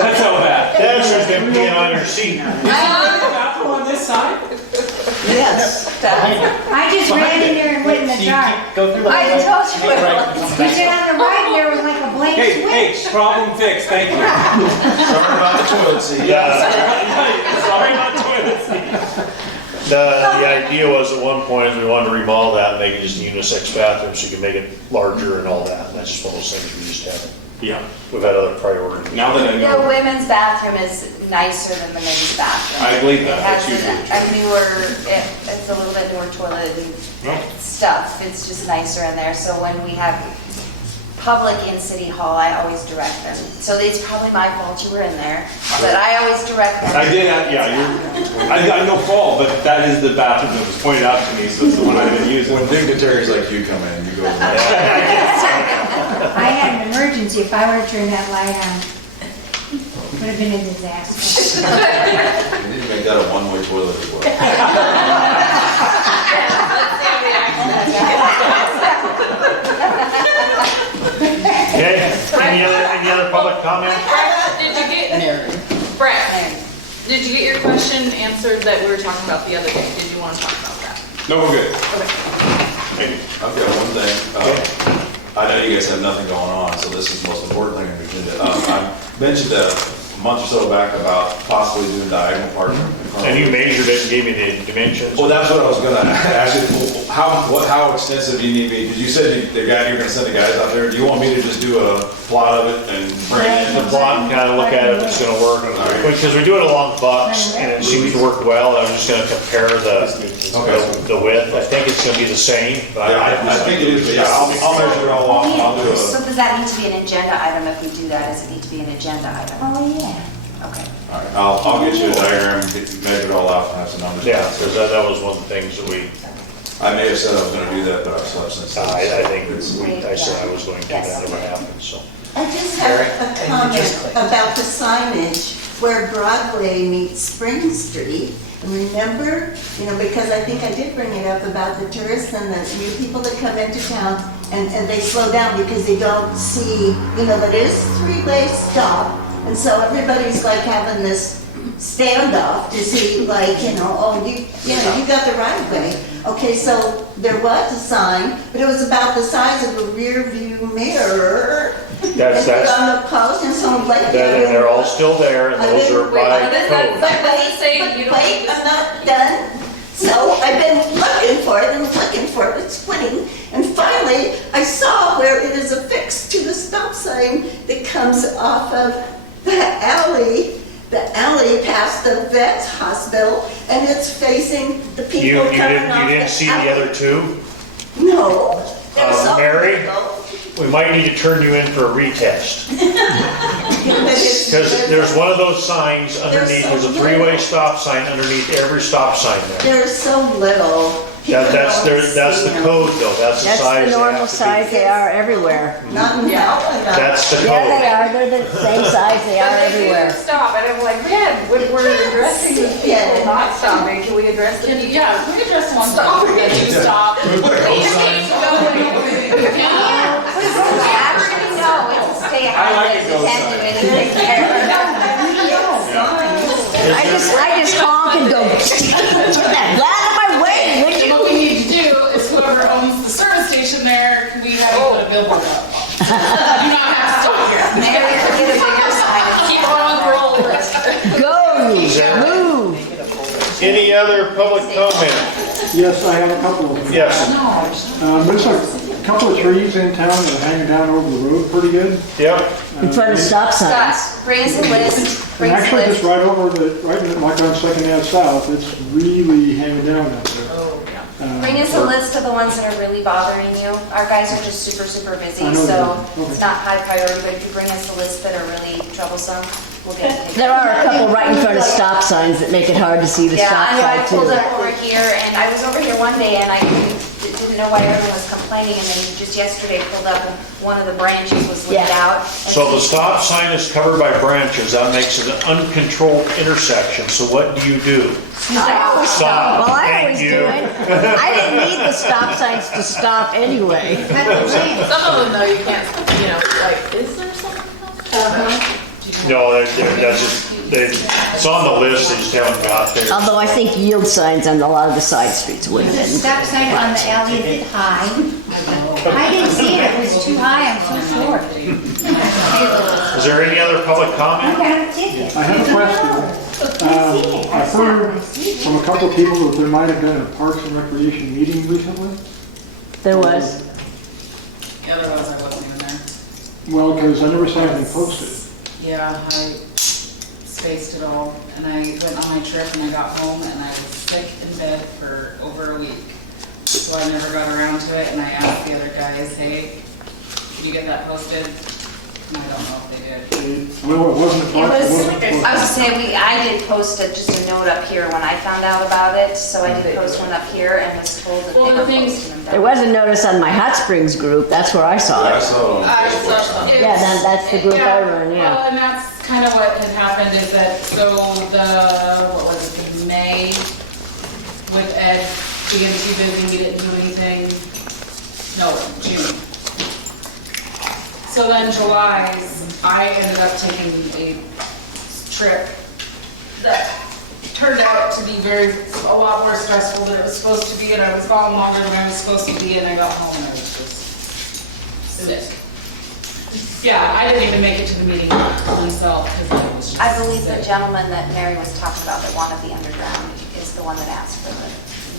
That's how bad. That's just them peeing on your seat. Bathroom on this side? Yes. I just ran in there and went in so the you dark. keep, go through the. I told you Make it right. was. You said on the right, there was like a blank Hey, switch. hey, problem fixed, thank you. Sorry about the toilet seat. Sorry about toilet seat. The idea was at one point, is we wanted to remodel that and make it just a unisex bathroom, so you can make it larger and all that. And that's just one of those things we just haven't. Yeah, We've had other priorities. now that I The know, women's bathroom is nicer than the men's bathroom. I believe that, It that's has usually a newer, it's a little bit newer toilet and stuff. It's just nicer in there. So when we have public in City Hall, I always direct them. So it's probably my fault you were in there, but I always direct them. I did, I know fall, but that is the bathroom that was pointed out to me, so it's the one I've been using. When dignitaries like you come in, you go, I had an emergency. If I would have turned that light on, would have been a disaster. you need to make that a one-way toilet as well. Okay, any other public comment? Did you get, Brett, did you get your question answered that we were talking about the other day? Did you want to talk about that? No, we're good. Okay. Thank you. I've got one thing. I know you guys have nothing going on, so this is the most important thing on the agenda. I mentioned a month or so back about possibly doing diagonal parking. And you measured it and gave me the dimensions. Well, that's what I was gonna ask you. How extensive do you need me? Because you said you're gonna send the guys out there. Do you want me to just do a plot of it and bring it in? The plot and kind of look at it, if it's gonna work. Because we do it along Bucks and it seems to work well. I'm just gonna compare the width. I think it's gonna be the same, but I think it is, but yeah, I'll measure it all off. I'll do So a. does that need to be an agenda item if we do that? Does it need to be an agenda item? Oh, yeah. Okay. All right, I'll get you a diagram, measure it all out, and have some numbers. yeah, because that was one of the things that we, I may have said I was gonna do that, but I've slept since. then. I think I said I was going to, that never happened, so. I just have a comment about the signage where Broadway meets Spring Street. Remember, because I think I did bring it up about the tourists and the new people that come into town, and they slow down because they don't see, that it is a three-way stop, and so everybody's like having this standoff to see, like, you got the right of way. Okay, so there was a sign, but it was about the size of a rear view mirror. That's- on the post, and so I'm like, They're all still there, and those are by code. But wait, I'm not done. So I've been looking for it and looking for it, it's quitting. And finally, I saw where it is affixed to the stop sign that comes off of the alley past the vet's hospital, and it's facing the people You coming off didn't, you didn't see the alley. other two? No. There was so Mary? little. We might need to turn you in for a retest. Because there's one of those signs underneath, there's a three-way stop sign underneath every stop sign there. There's so little. That's the code though, that's the That's size the they normal have to size be. they are everywhere. Not in Alpena. That's the Yeah, they code. are, they're the same size they are everywhere. Stop, and I'm like, man, when we're addressing the people not stopping, can we address the people? Yeah, we address one stop, we do stop. Can we put a code sign? Actually, no, it's a stay I like out, a go can't do sign. anything there. I just honk and go, get that out of my way, would What we you? need to do is whoever owns the service station there, can we have you put a billboard up? Do not have to stop here. Maybe we could get a bigger sign. Keep on rolling. Go, move. Any other public comment? Yes, I have a couple of them. Yes, There's a couple of trees in town that are hanging down over the road pretty good. yep. In front of stop signs. Scott, bring us a list, And bring us a actually, just list. right over like on Second Ave South, it's really hanging down out there. Bring us a list of the ones that are really bothering you. Our guys are just super, super busy, I know so that. Okay. it's not high priority, but if you bring us a list that are really troublesome, we'll get to it. There are a couple right in front of stop signs that make it hard to see the Yeah, stop I know, I sign pulled too. it over here, and I was over here one day, and I didn't know why everyone was complaining, and then just yesterday pulled up, and one of the branches was laid Yeah. out. and So the stop sign is covered by branches, that makes it an uncontrolled intersection, so what do you do? Stop. Stop. Well, I Thank always you. do it. I didn't need the stop signs to stop anyway. Some of them though, you can't, like, is there something? No, that's just, it's on the list, they just haven't got there. Although I think yield signs on a lot of the side streets would have The been. stop sign on the alley, is it high? I didn't see it, it was too high, I'm so short. Is there any other public I comment? got a ticket. I have a question. I've heard from a couple of people that there might have been a Parks and Recreation meeting recently. There was. Yeah, there was, I wasn't even there. Well, because I never saw anything posted. Yeah, I spaced it all, and I went on my trip and I got home and I was sick in bed for over a week. So I never got around to it, and I asked the other guys, hey, can you get that posted? And I don't know if they did. Well, it wasn't a It park, it was, wasn't I was posted. gonna say, I did post just a note up here when I found out about it, so I did post one up here and was told that they Well, were the thing- posting them. There was a notice on my Hot Springs group, that's where I saw I it. saw it on Facebook. Yeah, that's the group I run, yeah. Well, and that's kind of what had happened is that, so what was it, May, with Ed being too busy, we didn't do anything. No, June. So then July, I ended up taking a trip that turned out to be a lot more stressful than it was supposed to be, and I was gone longer than I was supposed to be, and I got home and I was just sick. Yeah, I didn't even make it to the meeting myself because I was just I believe the sick. gentleman that Mary was talking about that wanted the underground is the one that asked for the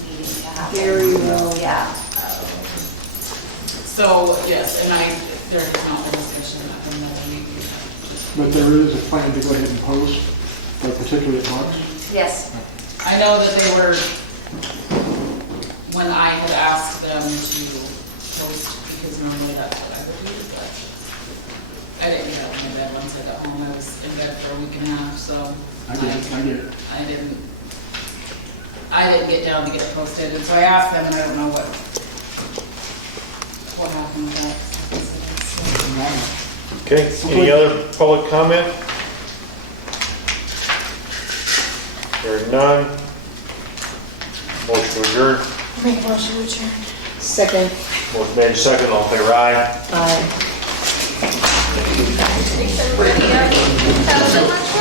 meeting to happen. Very well. Yeah. So, yes, and there is not a discussion at the moment. But there is a plan to go ahead and post, particularly at Marks. Yes. I know that they were, when I had asked them to post, because normally that's what I would do, but I didn't get out of my bed once I got home. I was in bed for a week and a half, so. I get it. I didn't get down to get it posted, and so I asked them, and I don't know what happened with that. Okay, any other public comment? There are none. to adjourn. Make a motion to adjourn. Second, Motion made second, all in favor, aye. aye. Thanks, everybody. Have so much